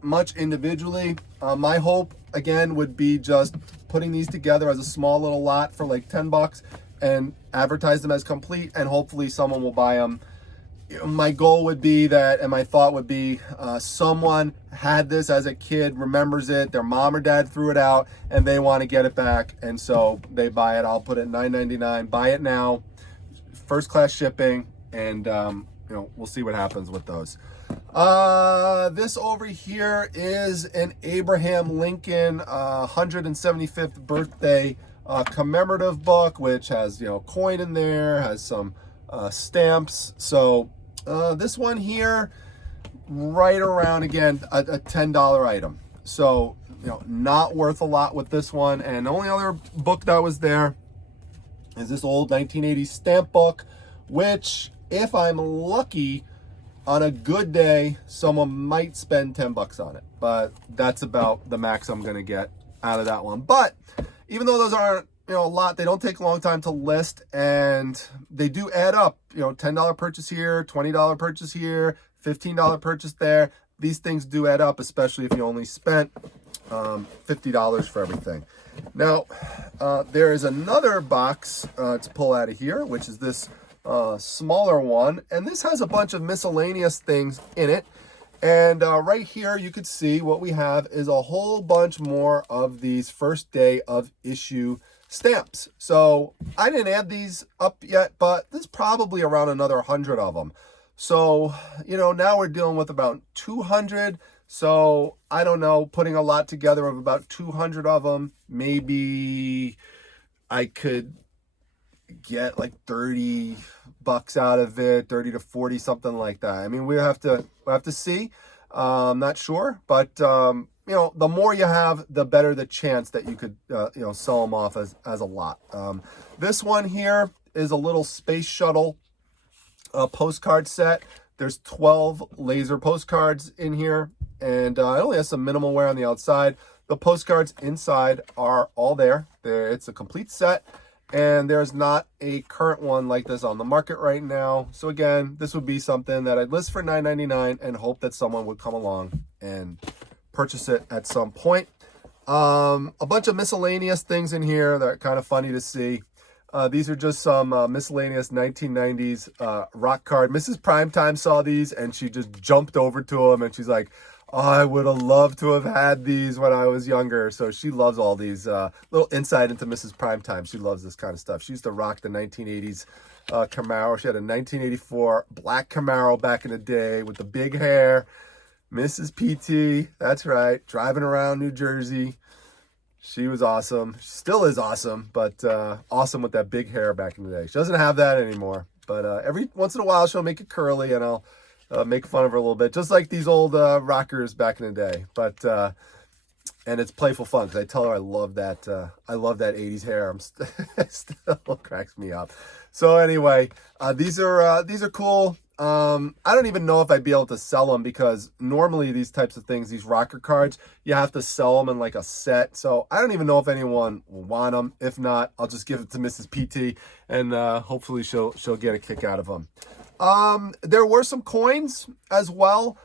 much individually. My hope, again, would be just putting these together as a small little lot for like 10 bucks and advertise them as complete, and hopefully someone will buy them. My goal would be that, and my thought would be, someone had this as a kid, remembers it, their mom or dad threw it out, and they want to get it back, and so they buy it. I'll put it $9.99. Buy it now, first class shipping, and you know, we'll see what happens with those. This over here is an Abraham Lincoln 175th birthday commemorative book, which has, coin in there, has some stamps. So this one here, right around, again, a $10 item. So, not worth a lot with this one. And the only other book that was there is this old 1980s stamp book, which, if I'm lucky, on a good day, someone might spend 10 bucks on it, but that's about the max I'm going to get out of that one. But even though those aren't, a lot, they don't take a long time to list, and they do add up, $10 purchase here, $20 purchase here, $15 purchase there. These things do add up, especially if you only spent $50 for everything. Now, there is another box to pull out of here, which is this smaller one, and this has a bunch of miscellaneous things in it. And right here you could see what we have is a whole bunch more of these first day of issue stamps. So I didn't add these up yet, but there's probably around another 100 of them. So now we're dealing with about 200. So I don't know, putting a lot together of about 200 of them, maybe I could get like 30 bucks out of it, 30 to 40, something like that. I mean, we'll have to see. I'm not sure, but the more you have, the better the chance that you could sell them off as a lot. This one here is a little space shuttle postcard set. There's 12 laser postcards in here, and it only has some minimal wear on the outside. The postcards inside are all there. It's a complete set. And there's not a current one like this on the market right now. So again, this would be something that I'd list for $9.99 and hope that someone would come along and purchase it at some point. A bunch of miscellaneous things in here that are kind of funny to see. These are just some miscellaneous 1990s rock card. Mrs. Primetime saw these and she just jumped over to them and she's like, oh, I would have loved to have had these when I was younger. So she loves all these. Little insight into Mrs. Primetime. She loves this kind of stuff. She used to rock the 1980s Camaro. She had a 1984 black Camaro back in the day with the big hair. Mrs. PT, that's right, driving around New Jersey. She was awesome. She still is awesome, but awesome with that big hair back in the day. She doesn't have that anymore. But every once in a while, she'll make it curly, and I'll make fun of her a little bit, just like these old rockers back in the day. But and it's playful fun because I tell her I love that 80s hair. Still cracks me up. So anyway, these are cool. I don't even know if I'd be able to sell them because normally these types of things, these rocker cards, you have to sell them in like a set. So I don't even know if anyone will want them. If not, I'll just give it to Mrs. PT and hopefully she'll get a kick out of them. There were some coins as well.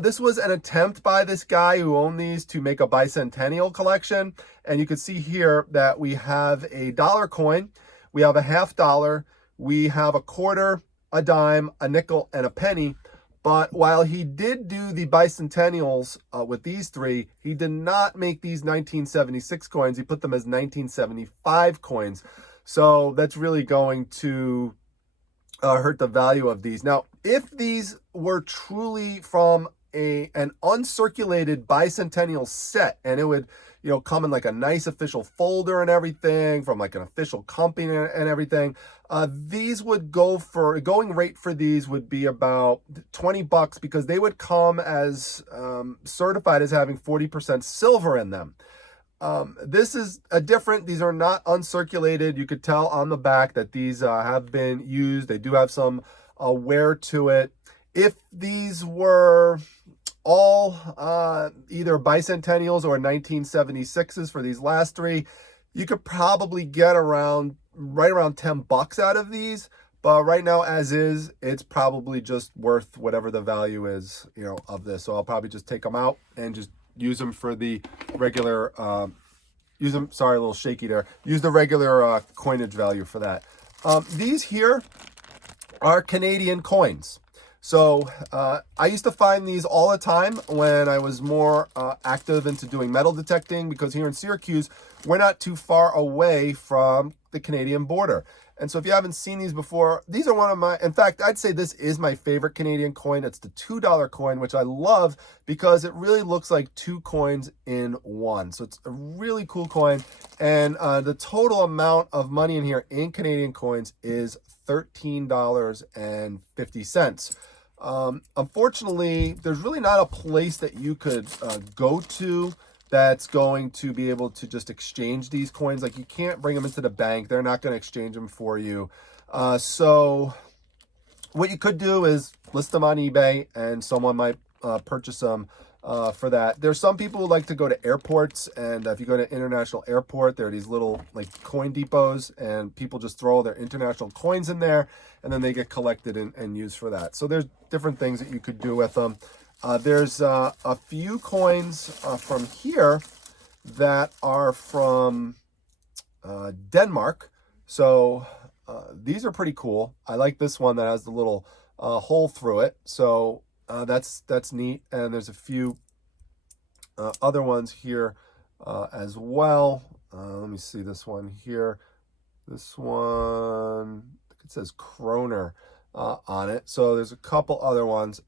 This was an attempt by this guy who owned these to make a bicentennial collection. And you can see here that we have a dollar coin, we have a $50, we have a quarter, a dime, a nickel, and a penny. But while he did do the bicentennials with these three, he did not make these 1976 coins. He put them as 1975 coins. So that's really going to hurt the value of these. Now, if these were truly from an uncirculated bicentennial set, and it would come in like a nice official folder and everything from like an official company and everything, these would going rate for these would be about 20 bucks because they would come as certified as having 40% silver in them. This is these are not uncirculated. You could tell on the back that these have been used. They do have some wear to it. If these were all either bicentennials or 1976s for these last three, you could probably get right around 10 bucks out of these. But right now, as is, it's probably just worth whatever the value is, of this. So I'll probably just take them out and just use them for the regular, sorry, a little shaky there. Use the regular coinage value for that. These here are Canadian coins. So I used to find these all the time when I was more active into doing metal detecting, because here in Syracuse, we're not too far away from the Canadian border. And so if you haven't seen these before, these are one of my, in fact, I'd say this is my favorite Canadian coin. It's the $2 coin, which I love because it really looks like two coins in one. So it's a really cool coin. And the total amount of money in here in Canadian coins is $13.50. Unfortunately, there's really not a place that you could go to that's going to be able to just exchange these coins. Like, you can't bring them into the bank. They're not going to exchange them for you. So what you could do is list them on eBay, and someone might purchase them for that. There's some people who like to go to airports, and if you go to international airport, there are these little like coin depots, and people just throw their international coins in there, and then they get collected and used for that. So there's different things that you could do with them. There's a few coins from here that are from Denmark. So these are pretty cool. I like this one that has the little hole through it. So that's neat. And there's a few other ones here as well. Let me see this one here. This one, it says Kroner on it. So there's a couple other ones.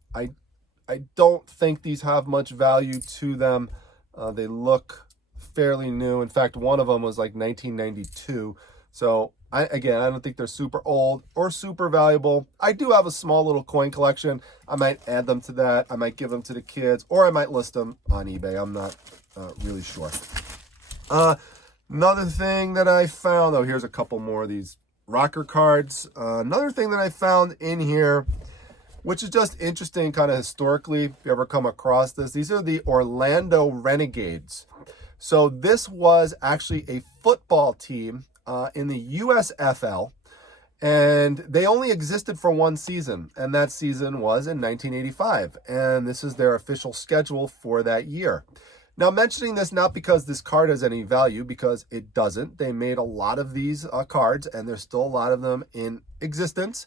I don't think these have much value to them. They look fairly new. In fact, one of them was like 1992. So I don't think they're super old or super valuable. I do have a small little coin collection. I might add them to that. I might give them to the kids, or I might list them on eBay. I'm not really sure. Another thing that I found, oh, here's a couple more of these rocker cards. Another thing that I found in here, which is just interesting kind of historically, if you ever come across this. These are the Orlando Renegades. So this was actually a football team in the USFL, and they only existed for one season, and that season was in 1985, and this is their official schedule for that year. Now, I'm mentioning this not because this card has any value, because it doesn't. They made a lot of these cards, and there's still a lot of them in existence.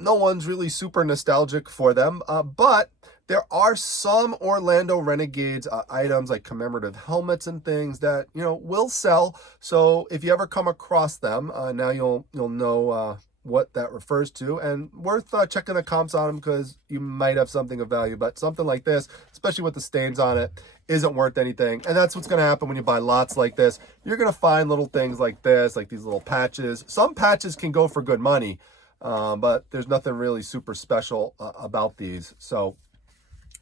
No one's really super nostalgic for them, but there are some Orlando Renegades items like commemorative helmets and things that, you know, will sell. So if you ever come across them, now you'll know what that refers to, and worth checking the comps on them because you might have something of value. But something like this, especially with the stains on it, isn't worth anything. And that's what's going to happen when you buy lots like this. You're going to find little things like this, like these little patches. Some patches can go for good money. But there's nothing really super special about these. So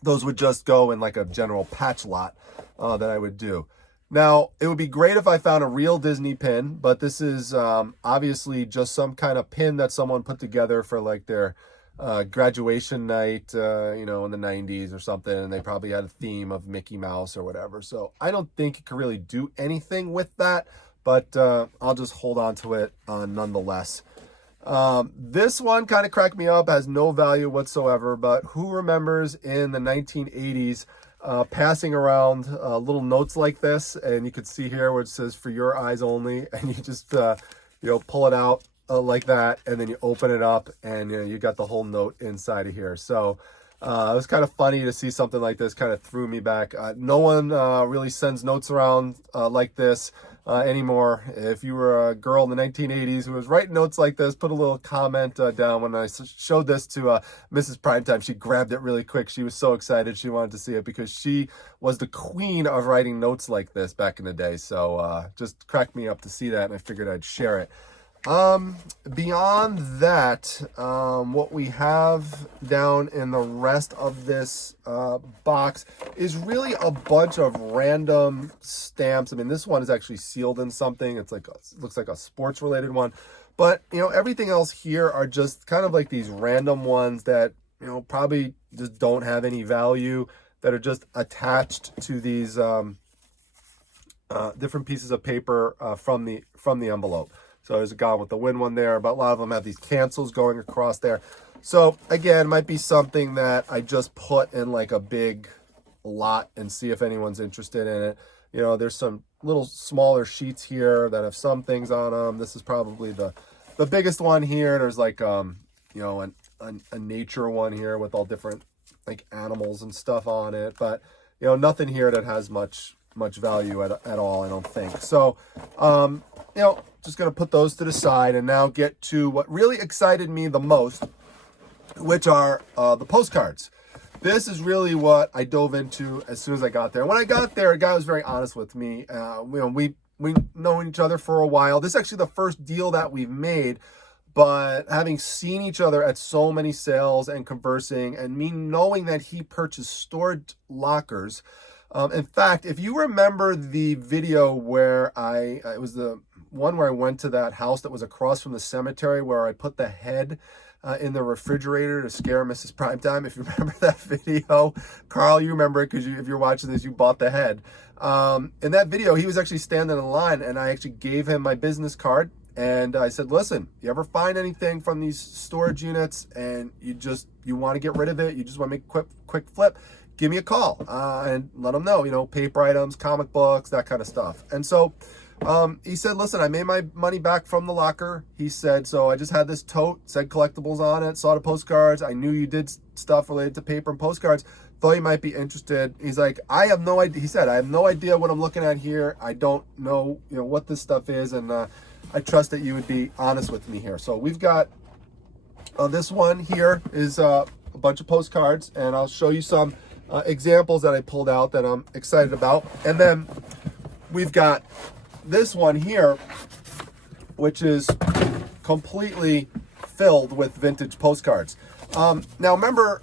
those would just go in like a general patch lot that I would do. Now, it would be great if I found a real Disney pin, but this is obviously just some kind of pin that someone put together for like their graduation night, you know, in the 90s or something. And they probably had a theme of Mickey Mouse or whatever. So I don't think you can really do anything with that, but I'll just hold on to it nonetheless. This one kind of cracked me up, has no value whatsoever, but who remembers in the 1980s passing around little notes like this? And you can see here where it says "for your eyes only," and you just you know, pull it out like that, and then you open it up, and you know, you got the whole note inside of here. So it was kind of funny to see something like this. Kind of threw me back. No one really sends notes around like this anymore. If you were a girl in the 1980s who was writing notes like this, put a little comment down. When I showed this to Mrs. Primetime, she grabbed it really quick. She was so excited. She wanted to see it because she was the queen of writing notes like this back in the day. So just cracked me up to see that, and I figured I'd share it. Beyond that, what we have down in the rest of this box is really a bunch of random stamps. I mean, this one is actually sealed in something. It's like looks like a sports related one, but you know, everything else here are just kind of like these random ones that, you know, probably just don't have any value, that are just attached to these different pieces of paper from the envelope. So there's a Gone with the Wind one there, but a lot of them have these cancels going across there. So again, might be something that I just put in like a big lot and see if anyone's interested in it. You know, there's some little smaller sheets here that have some things on them. This is probably the biggest one here. There's like, you know, a nature one here with all different like animals and stuff on it. But, you know, nothing here that has much value at all, I don't think. So, you know, just going to put those to the side and now get to what really excited me the most, which are the postcards. This is really what I dove into as soon as I got there. When I got there, a guy was very honest with me. We've known each other for a while. This is actually the first deal that we've made, but having seen each other at so many sales and conversing, and me knowing that he purchased storage lockers. In fact, if you remember the video where it was the one where I went to that house that was across from the cemetery where I put the head in the refrigerator to scare Mrs. Primetime. If you remember that video, Carl, you remember it because if you're watching this, you bought the head. In that video, he was actually standing in line, and I actually gave him my business card. And I said, listen, you ever find anything from these storage units and you want to get rid of it, you just want to make a quick flip, give me a call and let them know, paper items, comic books, that kind of stuff. And so he said, listen, I made my money back from the locker. He said, so I just had this tote, said collectibles on it, saw the postcards. I knew you did stuff related to paper and postcards. Thought you might be interested. He's like, I have no idea. He said, I have no idea what I'm looking at here. I don't know, what this stuff is. And I trust that you would be honest with me here. So we've got this one here is a bunch of postcards, and I'll show you some examples that I pulled out that I'm excited about. And then we've got this one here, which is completely filled with vintage postcards. Now remember,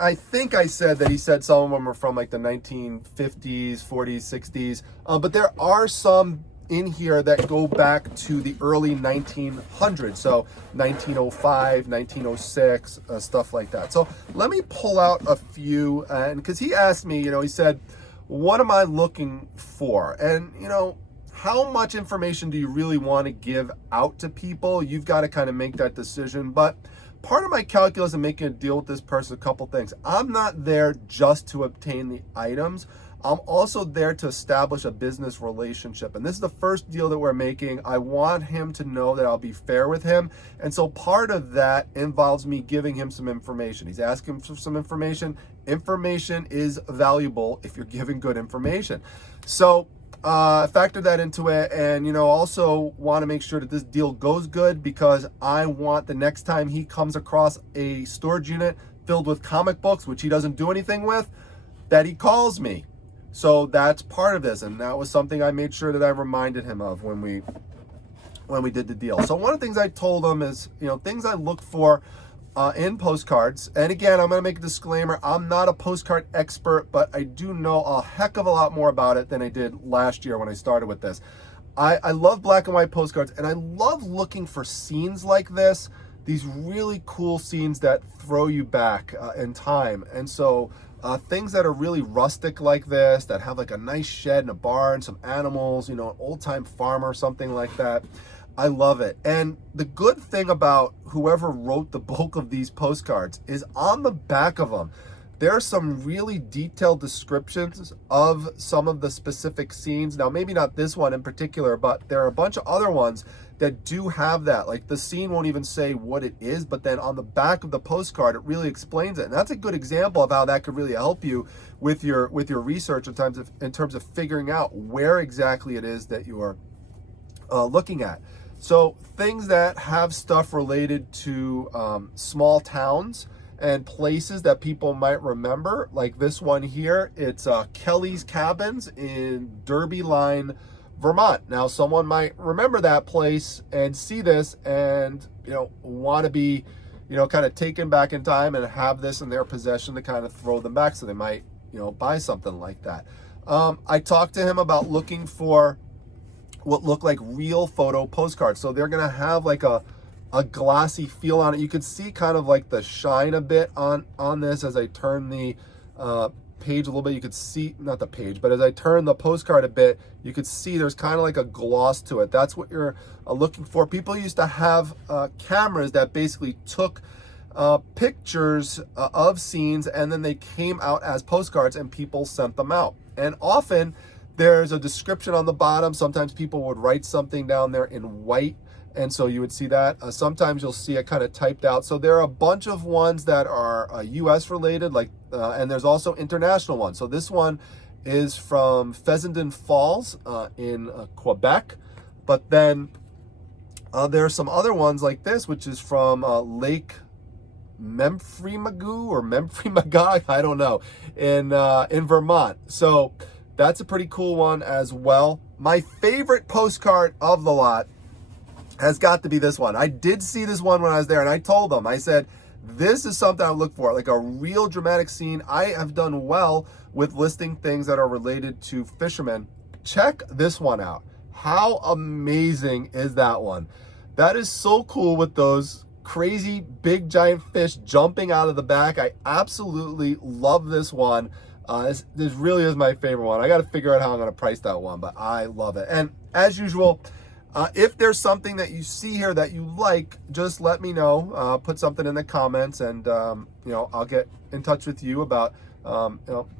I think I said that he said some of them are from like the 1950s, 40s, 60s, but there are some in here that go back to the early 1900s, so 1905, 1906, stuff like that. So let me pull out a few, and because he asked me, he said, what am I looking for? And how much information do you really want to give out to people? You've got to kind of make that decision. But part of my calculus in making a deal with this person, a couple things. I'm not there just to obtain the items. I'm also there to establish a business relationship. And this is the first deal that we're making. I want him to know that I'll be fair with him. And so part of that involves me giving him some information. He's asking for some information. Information is valuable if you're giving good information. So factor that into it, and also want to make sure that this deal goes good, because I want the next time he comes across a storage unit filled with comic books, which he doesn't do anything with, that he calls me. So that's part of this, and that was something I made sure that I reminded him of when we did the deal. So one of the things I told him is, things I look for in postcards. And again, I'm going to make a disclaimer. I'm not a postcard expert, but I do know a heck of a lot more about it than I did last year when I started with this. I love black and white postcards, and I love looking for scenes like this, these really cool scenes that throw you back in time. And so things that are really rustic like this, that have like a nice shed and a barn, some animals, an old-time farmer, something like that. I love it. And the good thing about whoever wrote the bulk of these postcards is on the back of them, there are some really detailed descriptions of some of the specific scenes. Now, maybe not this one in particular, but there are a bunch of other ones that do have that. Like the scene won't even say what it is, but then on the back of the postcard, it really explains it. And that's a good example of how that could really help you with your research in terms of figuring out where exactly it is that you are looking at. So things that have stuff related to small towns and places that people might remember, like this one here, it's Kelly's Cabins in Derby Line, Vermont. Now, someone might remember that place and see this and, want to be, kind of taken back in time and have this in their possession to kind of throw them back. So they might, buy something like that. I talked to him about looking for what look like real photo postcards. So they're going to have like a glossy feel on it. You could see kind of like the shine a bit on this as I turn the page a little bit. You could see, not the page, but as I turn the postcard a bit, you could see there's kind of like a gloss to it. That's what you're looking for. People used to have cameras that basically took pictures of scenes, and then they came out as postcards and people sent them out. And often there's a description on the bottom. Sometimes people would write something down there in white, and so you would see that. Sometimes you'll see it kind of typed out. So there are a bunch of ones that are US related, like, and there's also international ones. So this one is from Fessenden Falls in Quebec. But then There are some other ones like this, which is from Lake Memphremagoo or Memphremagog, I don't know, in Vermont. So that's a pretty cool one as well. My favorite postcard of the lot has got to be this one. I did see this one when I was there, and I told them, I said, this is something I look for, like a real dramatic scene. I have done well with listing things that are related to fishermen. Check this one out. How amazing is that one? That is so cool with those crazy big giant fish jumping out of the back. I absolutely love this one. This really is my favorite one. I got to figure out how I'm going to price that one, but I love it. And as usual, if there's something that you see here that you like, just let me know. Put something in the comments, and I'll get in touch with you about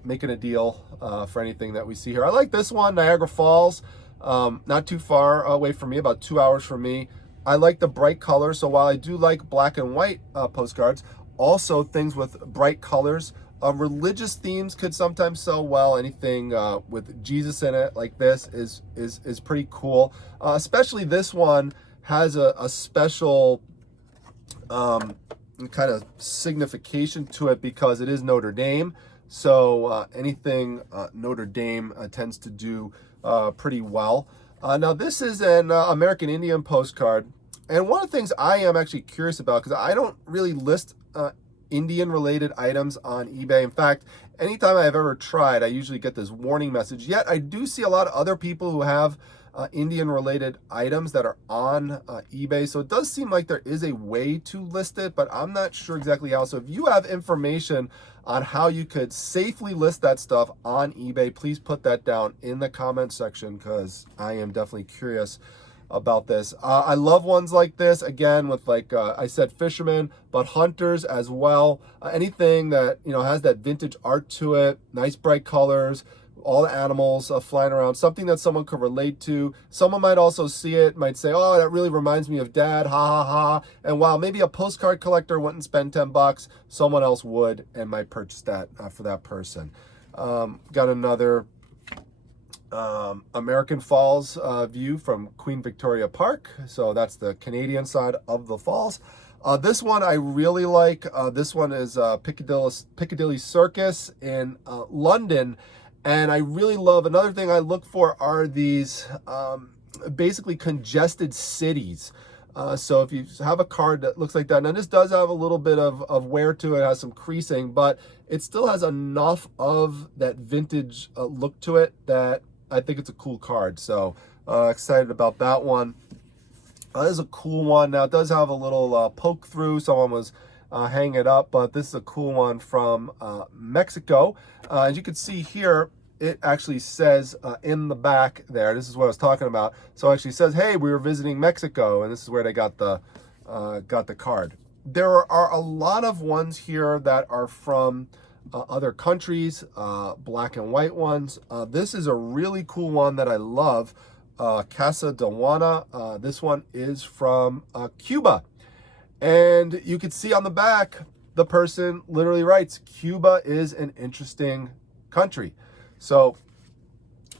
making a deal for anything that we see here. I like this one, Niagara Falls. Not too far away from me, about 2 hours from me. I like the bright colors. So while I do like black and white postcards, also things with bright colors. Religious themes could sometimes sell well. Anything with Jesus in it, like this, is pretty cool. Especially this one has a special kind of signification to it because it is Notre Dame. So anything Notre Dame tends to do pretty well. Now this is an American Indian postcard, and one of the things I am actually curious about, because I don't really list Indian related items on eBay. In fact, anytime I've ever tried, I usually get this warning message. Yet I do see a lot of other people who have Indian related items that are on eBay. So it does seem like there is a way to list it, but I'm not sure exactly how. So if you have information on how you could safely list that stuff on eBay, please put that down in the comment section, because I am definitely curious about this. I love ones like this, again, with like I said, fishermen, but hunters as well. Anything that has that vintage art to it, nice bright colors, all the animals flying around, something that someone could relate to. Someone might also see it, might say, oh, that really reminds me of Dad, ha ha ha. And while maybe a postcard collector wouldn't spend $10, someone else would and might purchase that for that person. Got another American Falls view from Queen Victoria Park. So that's the Canadian side of the falls. This one I really like. This one is Piccadilly Circus in London. And I really love, another thing I look for are these basically congested cities. So if you have a card that looks like that, and this does have a little bit of wear to it, has some creasing, but it still has enough of that vintage look to it that I think it's a cool card. So excited about that one. This is a cool one. Now it does have a little poke through. Someone was hanging it up, but this is a cool one from Mexico. As you can see here, it actually says in the back there, this is what I was talking about. So it actually says, hey, we were visiting Mexico, and this is where they got the card. There are a lot of ones here that are from other countries, black and white ones. This is a really cool one that I love, Casa de Juana. This one is from Cuba. And you can see on the back, the person literally writes, Cuba is an interesting country. So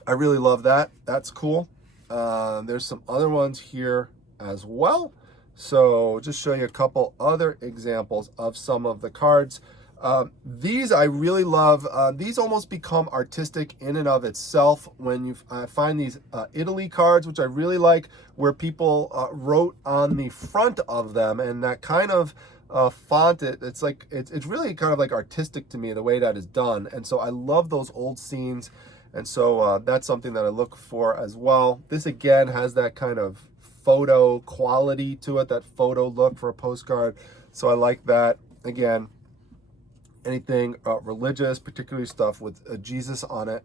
I really love that. That's cool. There's some other ones here as well. So just show you a couple other examples of some of the cards. These I really love. These almost become artistic in and of itself when you find these Italy cards, which I really like, where people wrote on the front of them, and that kind of font, it's really kind of like artistic to me, the way that is done. And so I love those old scenes, and so that's something that I look for as well. This again has that kind of photo quality to it, that photo look for a postcard, so I like that. Again, anything religious, particularly stuff with Jesus on it,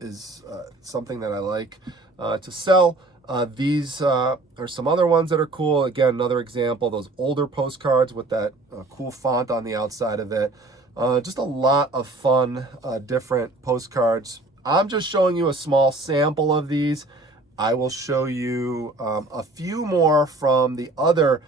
is something that I like to sell. These are some other ones that are cool. Again, another example, those older postcards with that cool font on the outside of it. Just a lot of fun, different postcards. I'm just showing you a small sample of these. I will show you a few more from the other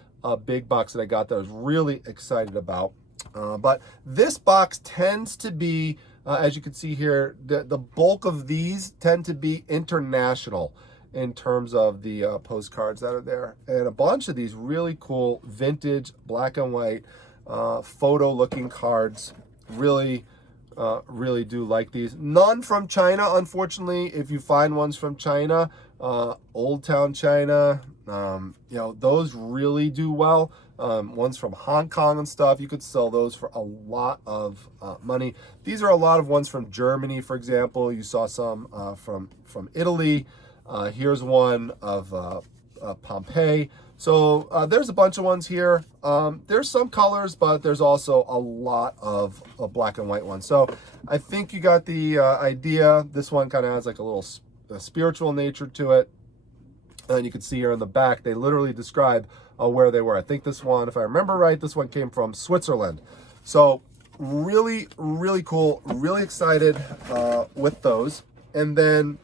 big box that I got that I was really excited about. But this box tends to be, as you can see here, the bulk of these tend to be international. in terms of the postcards that are there. And a bunch of these really cool vintage black and white photo looking cards. Really do like these. None from China, unfortunately. If you find ones from China, Old Town China, you know, those really do well. Ones from Hong Kong and stuff, you could sell those for a lot of money. These are a lot of ones from Germany, for example. You saw some from Italy. Here's one of Pompeii. So there's a bunch of ones here. There's some colors, but there's also a lot of black and white ones. So I think you got the idea. This one kind of has like a little spiritual nature to it. And you can see here in the back, they literally describe where they were. I think this one, if I remember right, this one came from Switzerland. So really cool, really excited with those. And then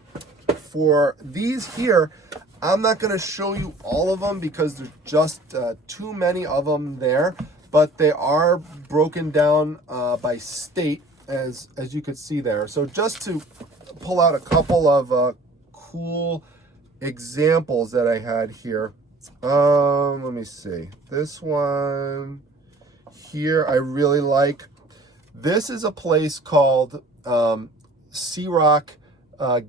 for these here, I'm not going to show you all of them because there's just too many of them there, but they are broken down by state, as you could see there. So just to pull out a couple of cool examples that I had here. Let me see. This one here I really like. This is a place called Sea Rock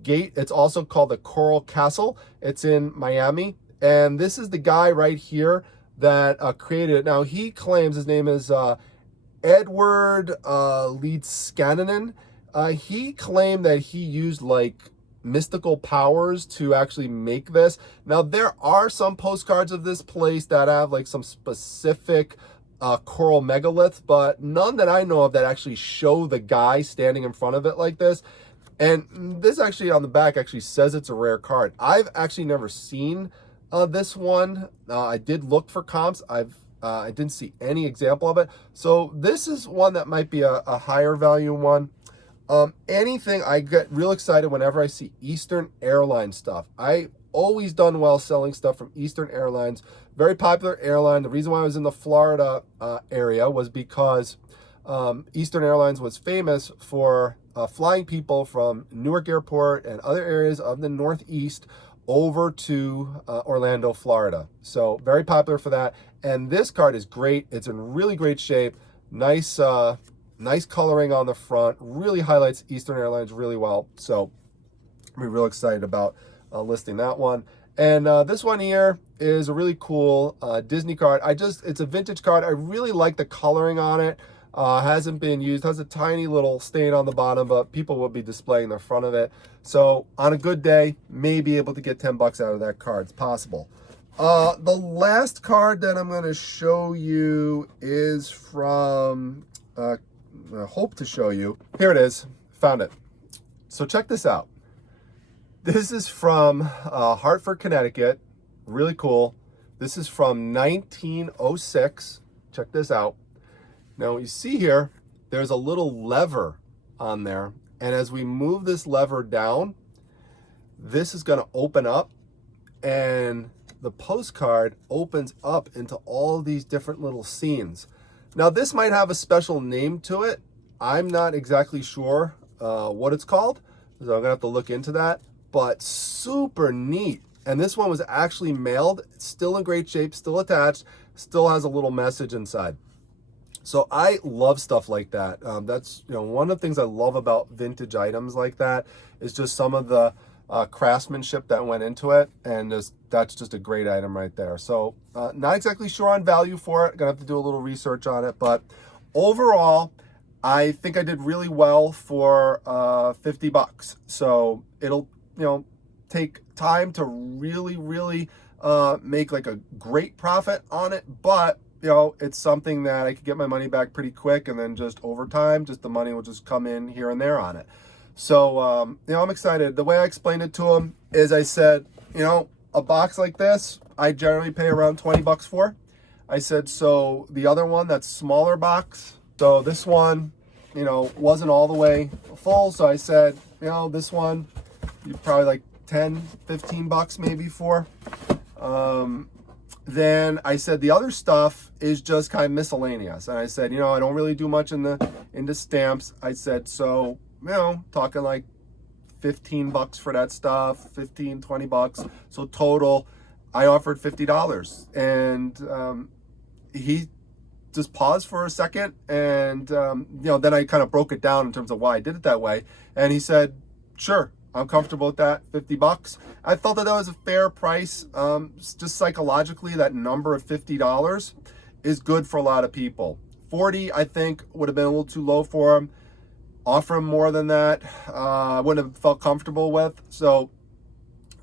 Gate. It's also called the Coral Castle. It's in Miami. And this is the guy right here that created it. Now, he claims, his name is Edward Leedskaninen. He claimed that he used like mystical powers to actually make this. Now, there are some postcards of this place that have like some specific coral megalith, but none that I know of that actually show the guy standing in front of it like this. And this actually on the back actually says it's a rare card. I've actually never seen this one. I did look for comps. I didn't see any example of it. So this is one that might be a higher value one. Anything, I get real excited whenever I see Eastern Airlines stuff. I always done well selling stuff from Eastern Airlines. Very popular airline. The reason why I was in the Florida area was because Eastern Airlines was famous for flying people from Newark Airport and other areas of the Northeast over to Orlando, Florida. So very popular for that. And this card is great. It's in really great shape. Nice coloring on the front. Really highlights Eastern Airlines really well. So I'm real excited about listing that one. And this one here is a really cool Disney card. It's a vintage card. I really like the coloring on it. Hasn't been used, has a tiny little stain on the bottom, but people will be displaying the front of it. So on a good day, may be able to get 10 bucks out of that card. It's possible. The last card that I'm going to show you is from, I hope to show you. Here it is. Found it. So check this out. This is from Hartford, Connecticut. Really cool. This is from 1906. Check this out. Now you see here, there's a little lever on there. And as we move this lever down, this is going to open up and the postcard opens up into all these different little scenes. Now this might have a special name to it. I'm not exactly sure what it's called, so I'm gonna have to look into that, but super neat. And this one was actually mailed, still in great shape, still attached, still has a little message inside. So I love stuff like that. That's, you know, one of the things I love about vintage items like that is just some of the craftsmanship that went into it, and that's just a great item right there. So not exactly sure on value for it. Gonna have to do a little research on it, but overall, I think I did really well for 50 bucks. So it'll, you know, take time to really make like a great profit on it, but you know, it's something that I could get my money back pretty quick, and then just over time, just the money will just come in here and there on it. So, you know, I'm excited. The way I explained it to him is I said, you know, a box like this, I generally pay around 20 bucks for. I said, so the other one, that's smaller box. So this one, you know, wasn't all the way full. So I said, you know, this one, you probably like 10, 15 bucks maybe for. Then I said the other stuff is just kind of miscellaneous. And I said, you know, I don't really do much into stamps. I said, so, you know, talking like 15 bucks for that stuff, 15, 20 bucks. So total, I offered $50. And he just paused for a second. And, then I kind of broke it down in terms of why I did it that way. And he said, sure, I'm comfortable with that, 50 bucks. I felt that was a fair price. Just psychologically, that number of $50 is good for a lot of people. 40, I think, would have been a little too low for him. Offer him more than that, I wouldn't have felt comfortable with. So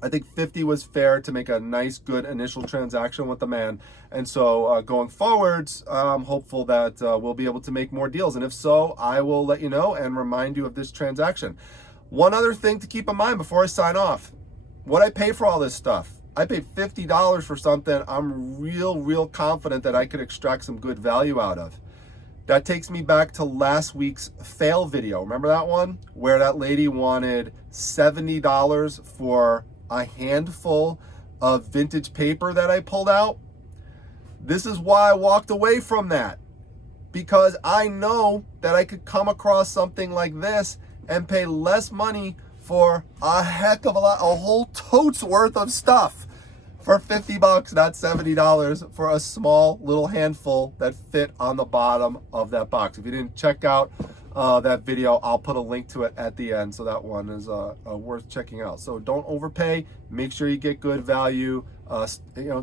I think 50 was fair to make a nice, good initial transaction with the man. And so going forwards, I'm hopeful that we'll be able to make more deals. And if so, I will let you know and remind you of this transaction. One other thing to keep in mind before I sign off, what I pay for all this stuff. I paid $50 for something I'm real confident that I could extract some good value out of. That takes me back to last week's fail video. Remember that one? Where that lady wanted $70 for a handful of vintage paper that I pulled out. This is why I walked away from that. Because I know that I could come across something like this and pay less money for a heck of a lot, a whole tote's worth of stuff for 50 bucks, not $70 for a small little handful that fit on the bottom of that box. If you didn't check out that video, I'll put a link to it at the end. So that one is worth checking out. So don't overpay, make sure you get good value,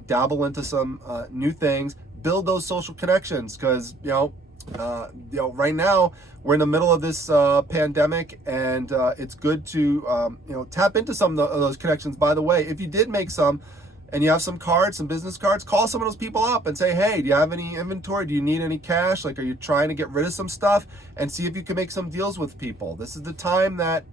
dabble into some new things, build those social connections. Cause right now we're in the middle of this pandemic, and it's good to tap into some of those connections. By the way, if you did make some and you have some cards, some business cards, call some of those people up and say, hey, do you have any inventory? Do you need any cash? Like, are you trying to get rid of some stuff? And see if you can make some deals with people. This is the time that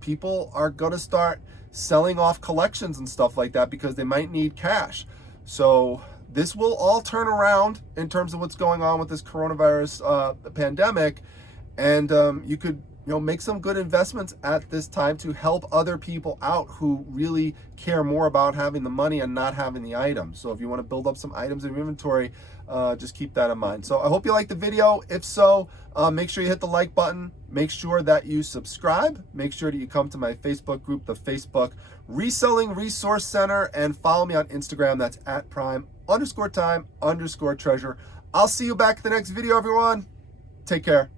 people are going to start selling off collections and stuff like that because they might need cash. So this will all turn around in terms of what's going on with this coronavirus pandemic, and you could make some good investments at this time to help other people out who really care more about having the money and not having the items. So if you want to build up some items in your inventory, just keep that in mind. So I hope you liked the video. If so, make sure you hit the like button. Make sure that you subscribe. Make sure that you come to my Facebook group, the Facebook Reselling Resource Center, and follow me on Instagram. That's @prime_time_treasure. I'll see you back at the next video, everyone. Take care.